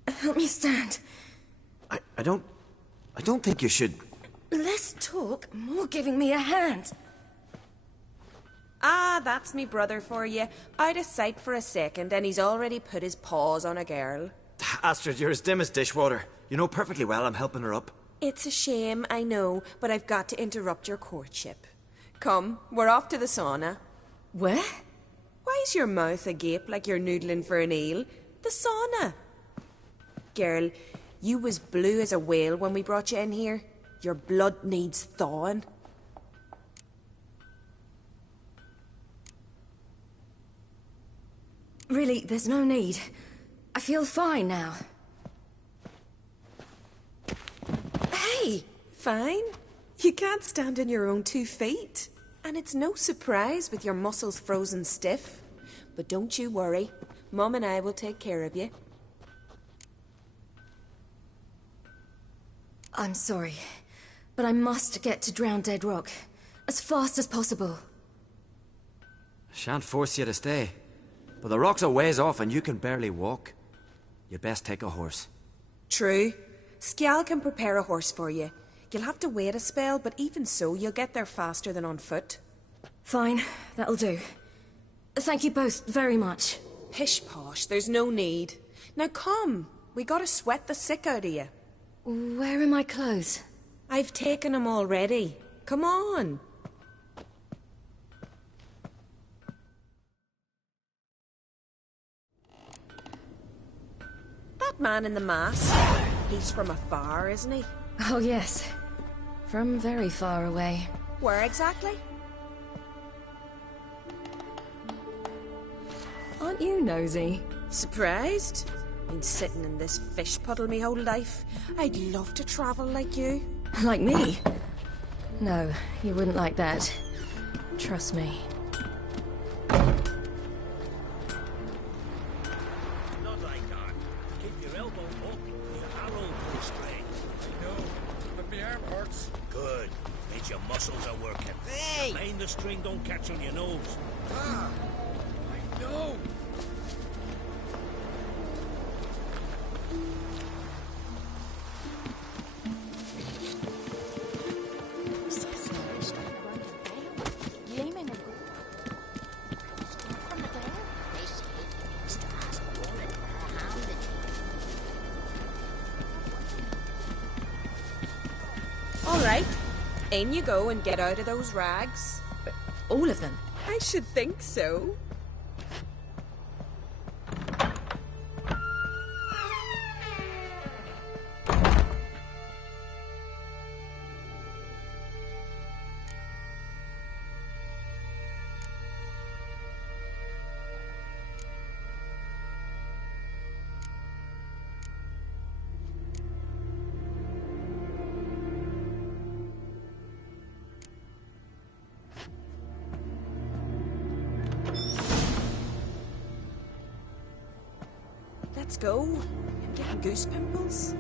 Help me stand. I don't think you should. Less talk, more giving me a hand. Ah, that's me brother for you. Out of sight for a second, and he's already put his paws on a girl. Astrid, you're as dim as dishwater. You know perfectly well I'm helping her up. It's a shame, I know, but I've got to interrupt your courtship. Come, we're off to the sauna. Where? Why's your mouth agape like you're noodling for an eel? The sauna. Girl, you was blue as a whale when we brought you in here. Your blood needs thawing. Really, there's no need. I feel fine now. Hey! Fine? You can't stand on your own 2 feet. And it's no surprise with your muscles frozen stiff. But don't you worry. Mum and I will take care of you. I'm sorry, but I must get to Drown Dead Rock as fast as possible. Shan't force you to stay. But the rock's a ways off and you can barely walk. You'd best take a horse. True. Skjal can prepare a horse for you. You'll have to wait a spell, but even so, you'll get there faster than on foot. Fine, that'll do. Thank you both very much. Pish-posh, there's no need. Now come, we gotta sweat the sick out of you. Where are my clothes? I've taken them already. Come on. That man in the mask, he's from afar, isn't he? Oh, yes. From very far away. Where exactly? Aren't you nosy? Surprised? Been sitting in this fish puddle me whole life. I'd love to travel like you. Like me? No, you wouldn't like that. Trust me. Not like that. Keep your elbow up, your arrow will straight. No, but my arm hurts. Good. Means your muscles are working. Hey! Mind the string don't catch on your nose. Ah! I know! All right. In you go and get out of those rags. All of them? I should think so. Let's go. I'm getting goose pimples.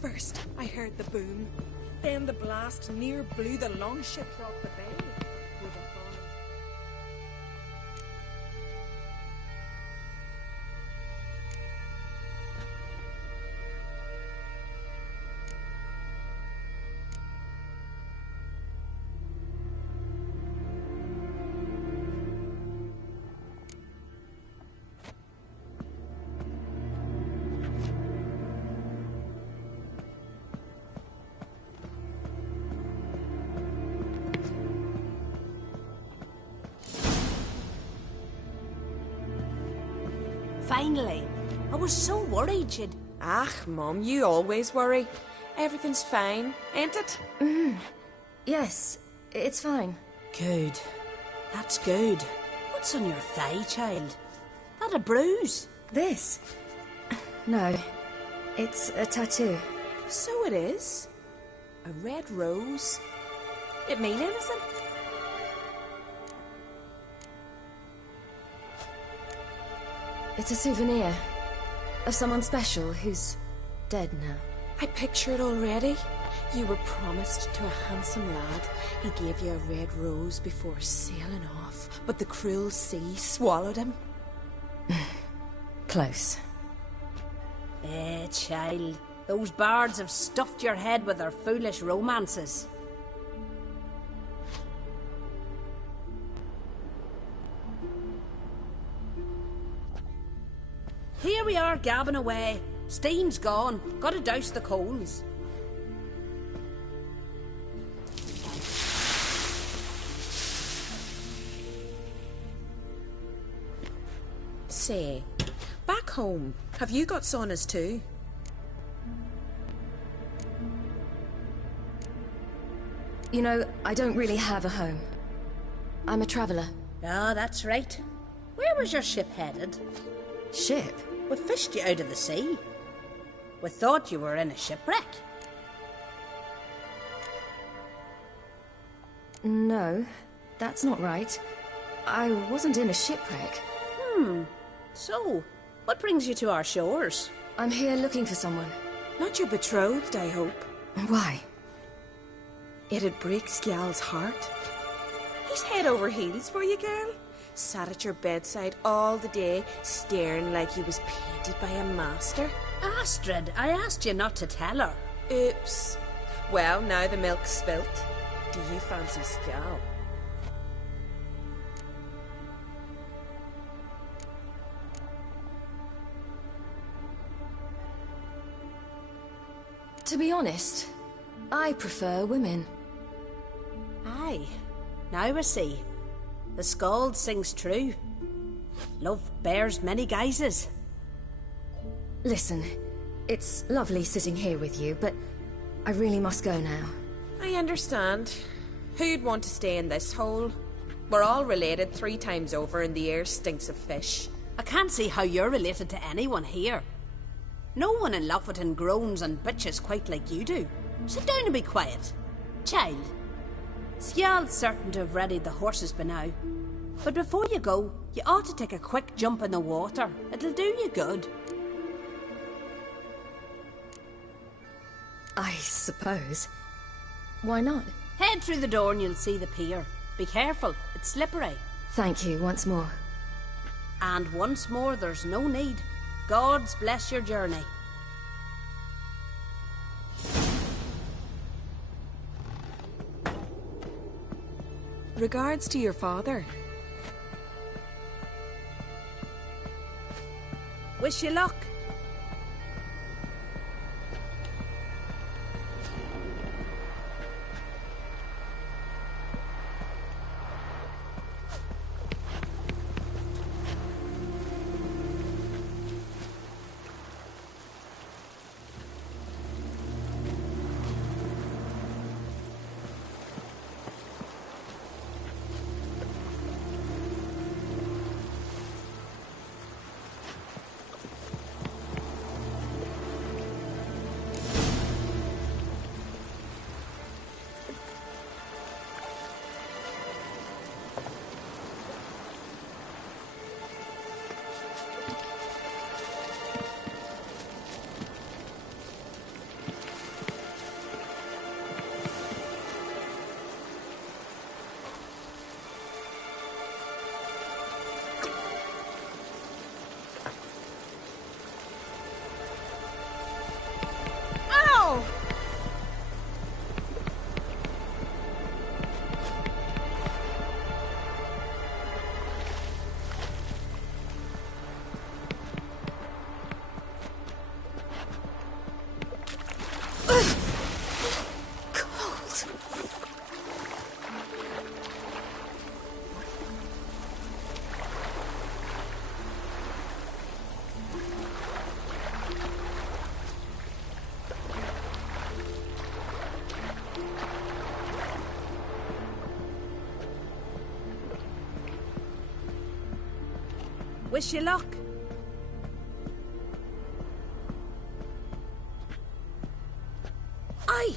First, I heard the boom. Then the blast near blew the longship off the bay. With a bomb. finally. I was so worried she'd... Ah, Mum, you always worry. Everything's fine, ain't it? Yes, it's fine. Good. That's good. What's on your thigh, child? That a bruise? This? No, it's a tattoo. So it is. A red rose. It mean anything? It's a souvenir of someone special who's dead now. I picture it already. You were promised to a handsome lad. He gave you a red rose before sailing off, but the cruel sea swallowed him. Close. Child. Those bards have stuffed your head with their foolish romances. Here we are, gabbing away. Steam's gone. Gotta douse the coals. Say, back home, have you got saunas too? You know, I don't really have a home. I'm a traveller. Ah, that's right. Where was your ship headed? Ship? We fished you out of the sea. We thought you were in a shipwreck. No, that's not right. I wasn't in a shipwreck. So, what brings you to our shores? I'm here looking for someone. Not your betrothed, I hope. Why? It'd break Skjal's heart. He's head over heels for you, girl. Sat at your bedside all the day, staring like he was painted by a master. Astrid, I asked you not to tell her. Oops. Well, now the milk's spilt. Do you fancy Skjal? To be honest, I prefer women. Aye. Now I see. The skald sings true. Love bears many guises. Listen, it's lovely sitting here with you, but I really must go now. I understand. Who'd want to stay in this hole? We're all related 3 times over and the air stinks of fish. I can't see how you're related to anyone here. No one in Lofoten groans and bitches quite like you do. Sit down and be quiet. Child, Skjal's certain to have readied the horses by now. But before you go, you ought to take a quick jump in the water. It'll do you good. I suppose. Why not? Head through the door and you'll see the pier. Be careful, it's slippery. Thank you once more. And once more, there's no need. Gods bless your journey. Regards to your father. Wish you luck. Wish you luck. Aye.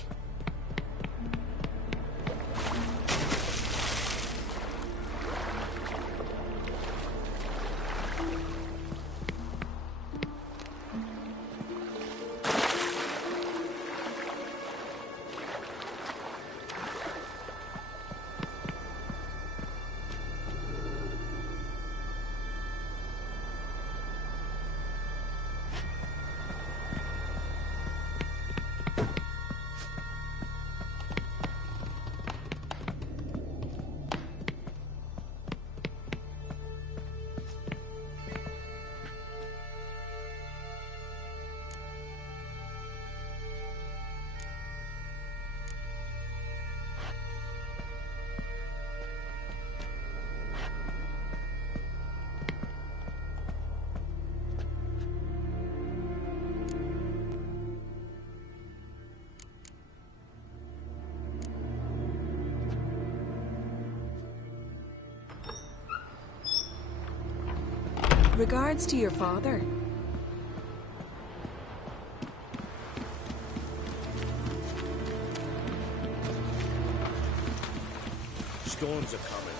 Regards to your father. Storms are coming.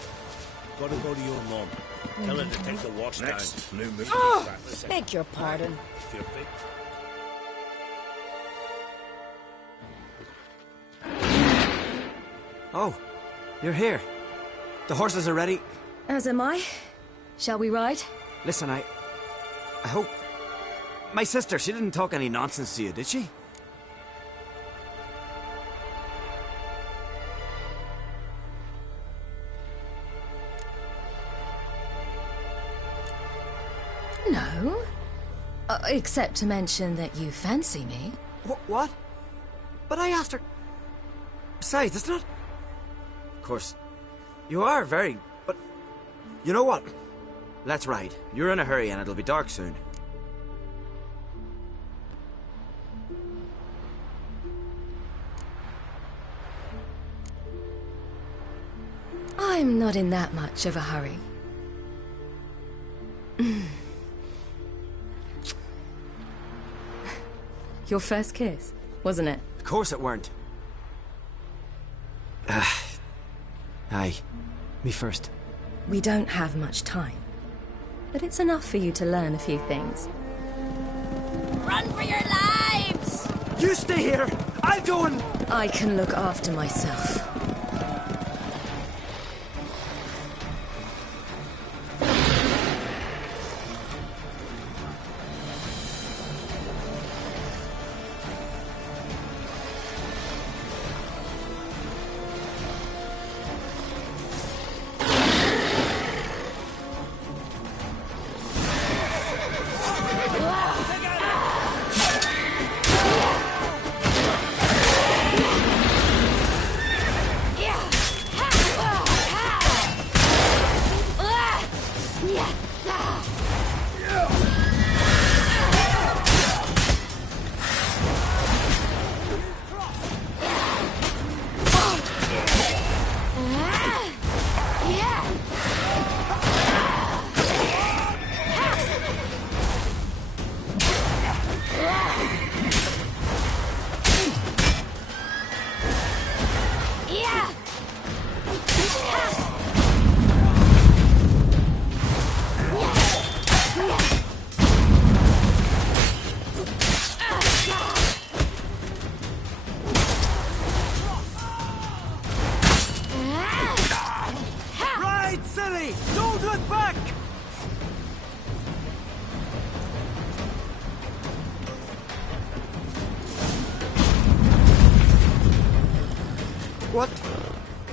Gotta go to your mum. Tell her to take the wash down. Blue moon. Oh, beg your pardon. If you're big. Oh, you're here. The horses are ready. As am I. Shall we ride? Listen, I hope... My sister, she didn't talk any nonsense to you, did she? No. Except to mention that you fancy me. What? But I asked her... Besides, it's not... Of course, you are very... But... You know what? Let's ride. You're in a hurry and it'll be dark soon. I'm not in that much of a hurry. Your first kiss, wasn't it? Of course it weren't. Aye. Me first. We don't have much time. But it's enough for you to learn a few things. Run for your lives! You stay here! I'll go and... I can look after myself.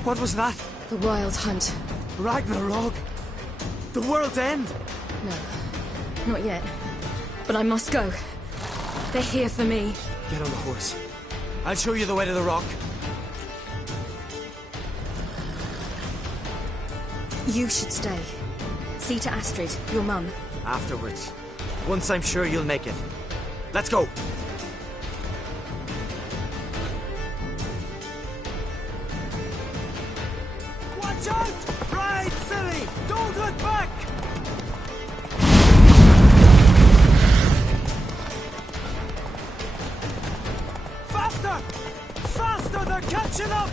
What was that? The Wild Hunt. Ragnarok? The world's end? No, not yet. But I must go. They're here for me. Get on the horse. I'll show you the way to the rock. You should stay. See to Astrid, your mum. Afterwards. Once I'm sure you'll make it. Let's go! Watch out! Ride, silly! Don't look back! Faster! Faster! They're catching up!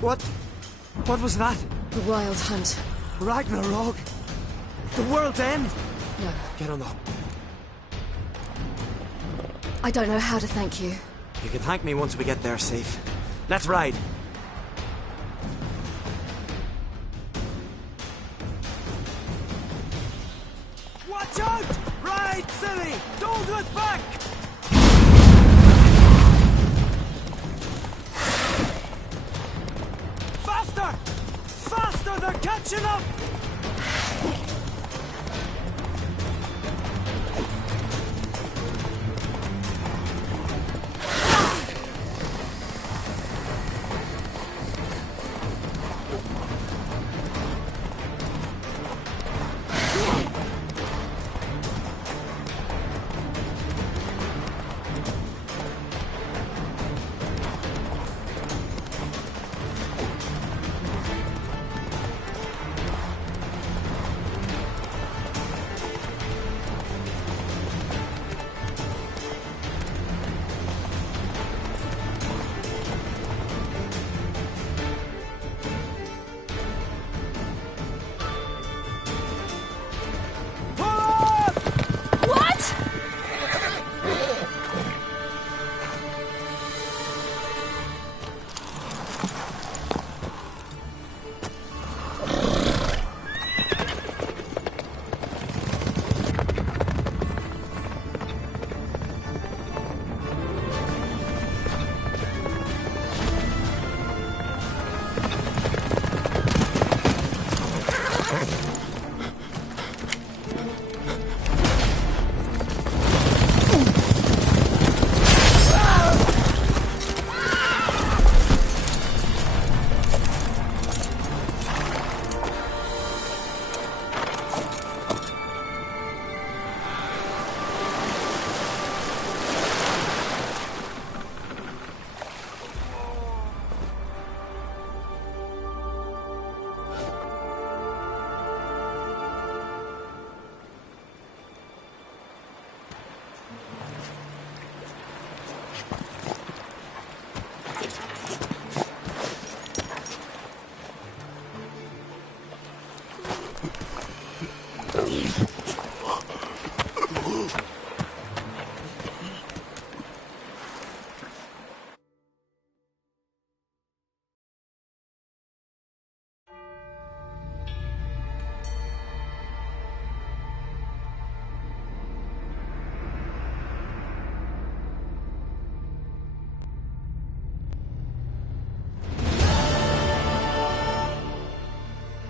What? What was that? The Wild Hunt. Ragnarok? The world's end? No. Get on the... I don't know how to thank you. You can thank me once we get there safe. Let's ride. Watch out! Ride, silly! Don't look back! Faster! Faster! They're catching up!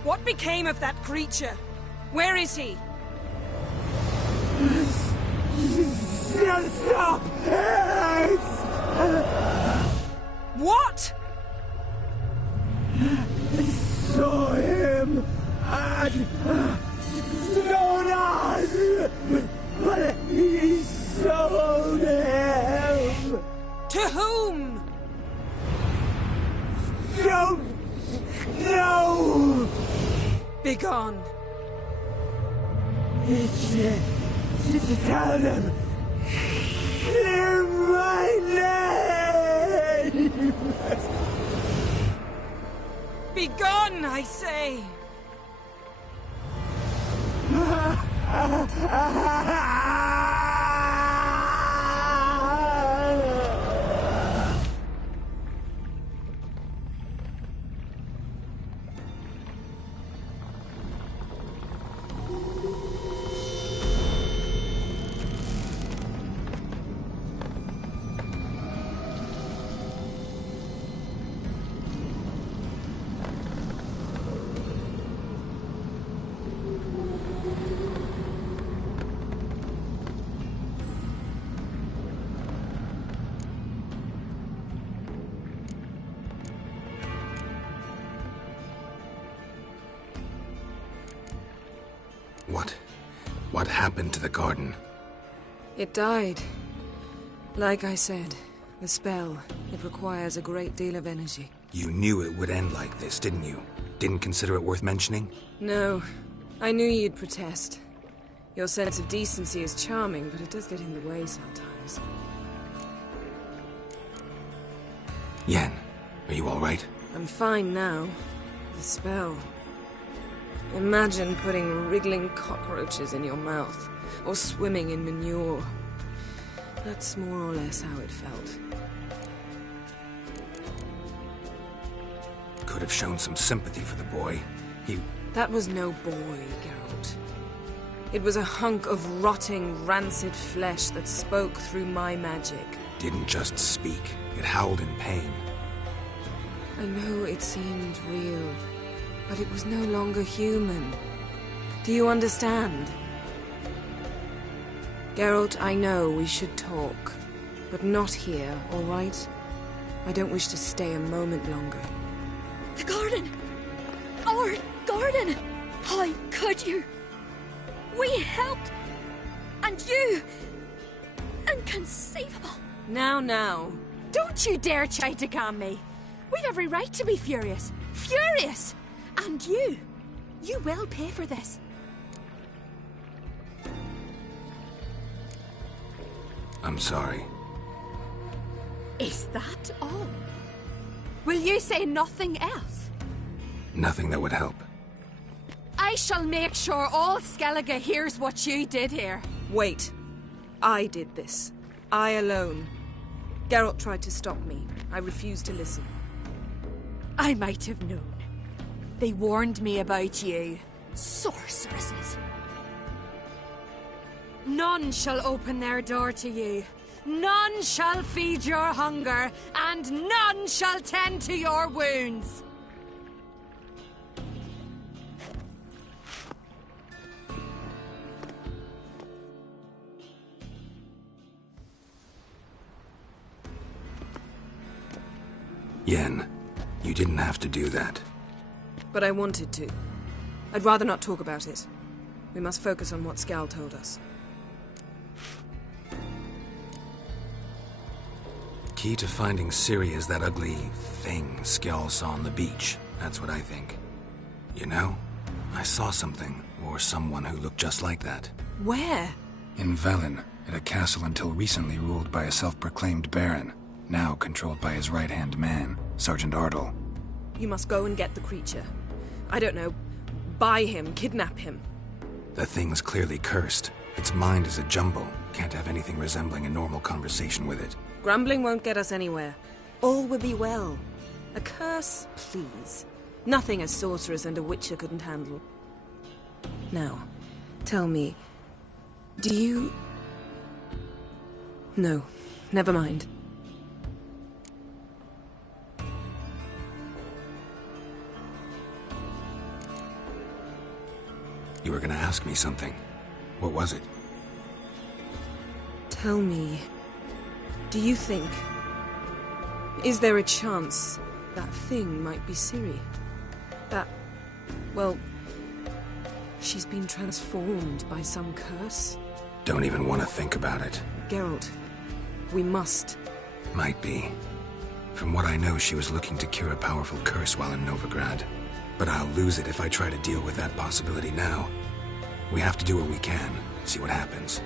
What became of that creature? Where is he? Stop! What? I saw him at Stonas, but he sold him. To whom? Don't know. Begone. Just tell them. Clear my name. Begone, I say. What happened to the garden? It died. Like I said, the spell, it requires a great deal of energy. You knew it would end like this, didn't you? Didn't consider it worth mentioning? No. I knew you'd protest. Your sense of decency is charming, but it does get in the way sometimes. Yen, are you alright? I'm fine now. The spell. Imagine putting wriggling cockroaches in your mouth, or swimming in manure. That's more or less how it felt. Could have shown some sympathy for the boy. That was no boy, Geralt. It was a hunk of rotting, rancid flesh that spoke through my magic. Didn't just speak. It howled in pain. I know it seemed real, but it was no longer human. Do you understand? Geralt, I know we should talk, but not here, all right? I don't wish to stay a moment longer. The garden! Our garden! How could you? We helped! And you! Inconceivable! Now. Don't you dare try to calm me! We've every right to be furious! Furious! And you will pay for this. I'm sorry. Is that all? Will you say nothing else? Nothing that would help. I shall make sure all Skellige hears what you did here. Wait. I did this. I alone. Geralt tried to stop me. I refused to listen. I might have known. They warned me about you. Sorceresses. None shall open their door to you. None shall feed your hunger, and none shall tend to your wounds. Yen, you didn't have to do that. But I wanted to. I'd rather not talk about it. We must focus on what Skal told us. Key to finding Ciri is that ugly thing Skell saw on the beach. That's what I think. You know, I saw something, or someone who looked just like that. Where? In Velen, at a castle until recently ruled by a self-proclaimed baron, now controlled by his right-hand man, Sergeant Ardle. You must go and get the creature. I don't know, buy him, kidnap him. The thing's clearly cursed. Its mind is a jumble. Can't have anything resembling a normal conversation with it. Grumbling won't get us anywhere. All will be well. A curse, please. Nothing a sorceress and a witcher couldn't handle. Now, tell me, do you... No, never mind. You were gonna ask me something. What was it? Tell me, do you think... Is there a chance that thing might be Ciri? That... well... she's been transformed by some curse? Don't even want to think about it. Geralt, we must. Might be. From what I know, she was looking to cure a powerful curse while in Novigrad. But I'll lose it if I try to deal with that possibility now. We have to do what we can, see what happens.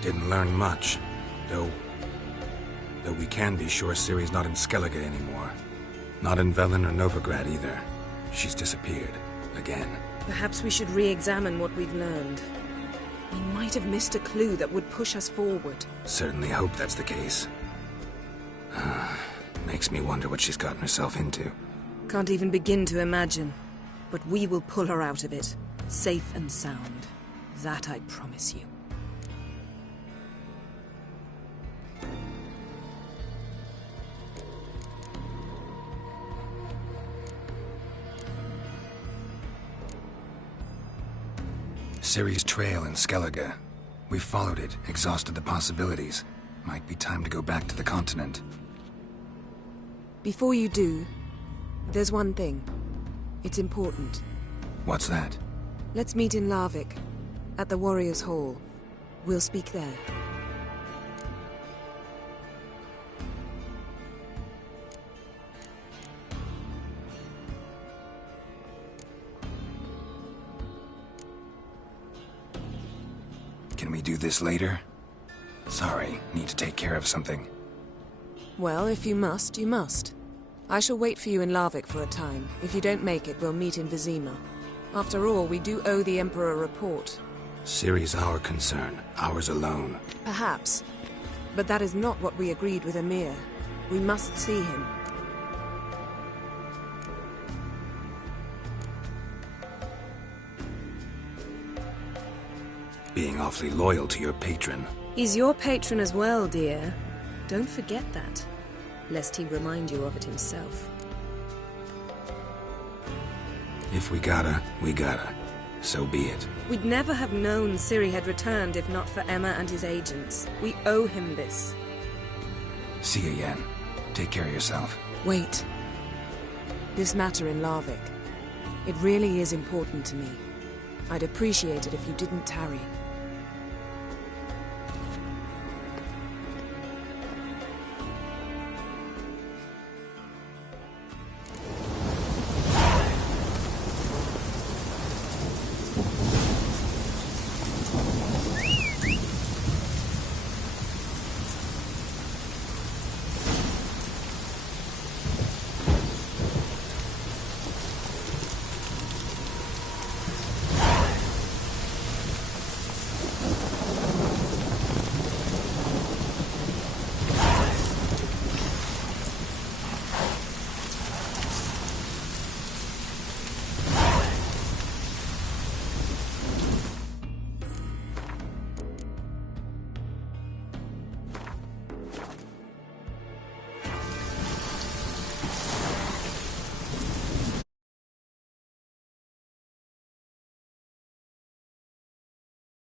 Didn't learn much, though we can be sure Ciri's not in Skellige anymore. Not in Velen or Novigrad either. She's disappeared. Again. Perhaps we should re-examine what we've learned. We might have missed a clue that would push us forward. Certainly hope that's the case. Makes me wonder what she's gotten herself into. Can't even begin to imagine. But we will pull her out of it. Safe and sound. That I promise you. Ciri's trail in Skellige. We followed it, exhausted the possibilities. Might be time to go back to the continent. Before you do, there's one thing. It's important. What's that? Let's meet in Larvik, at the Warriors' Hall. We'll speak there. Can we do this later? Sorry, need to take care of something. Well, if you must, you must. I shall wait for you in Larvik for a time. If you don't make it, we'll meet in Vizima. After all, we do owe the Emperor a report. Ciri's our concern, ours alone. Perhaps. But that is not what we agreed with Emir. We must see him. Being awfully loyal to your patron. He's your patron as well, dear. Don't forget that, lest he remind you of it himself. If we gotta, we gotta. So be it. We'd never have known Ciri had returned if not for Emma and his agents. We owe him this. See you, Yen. Take care of yourself. Wait. This matter in Larvik. It really is important to me. I'd appreciate it if you didn't tarry.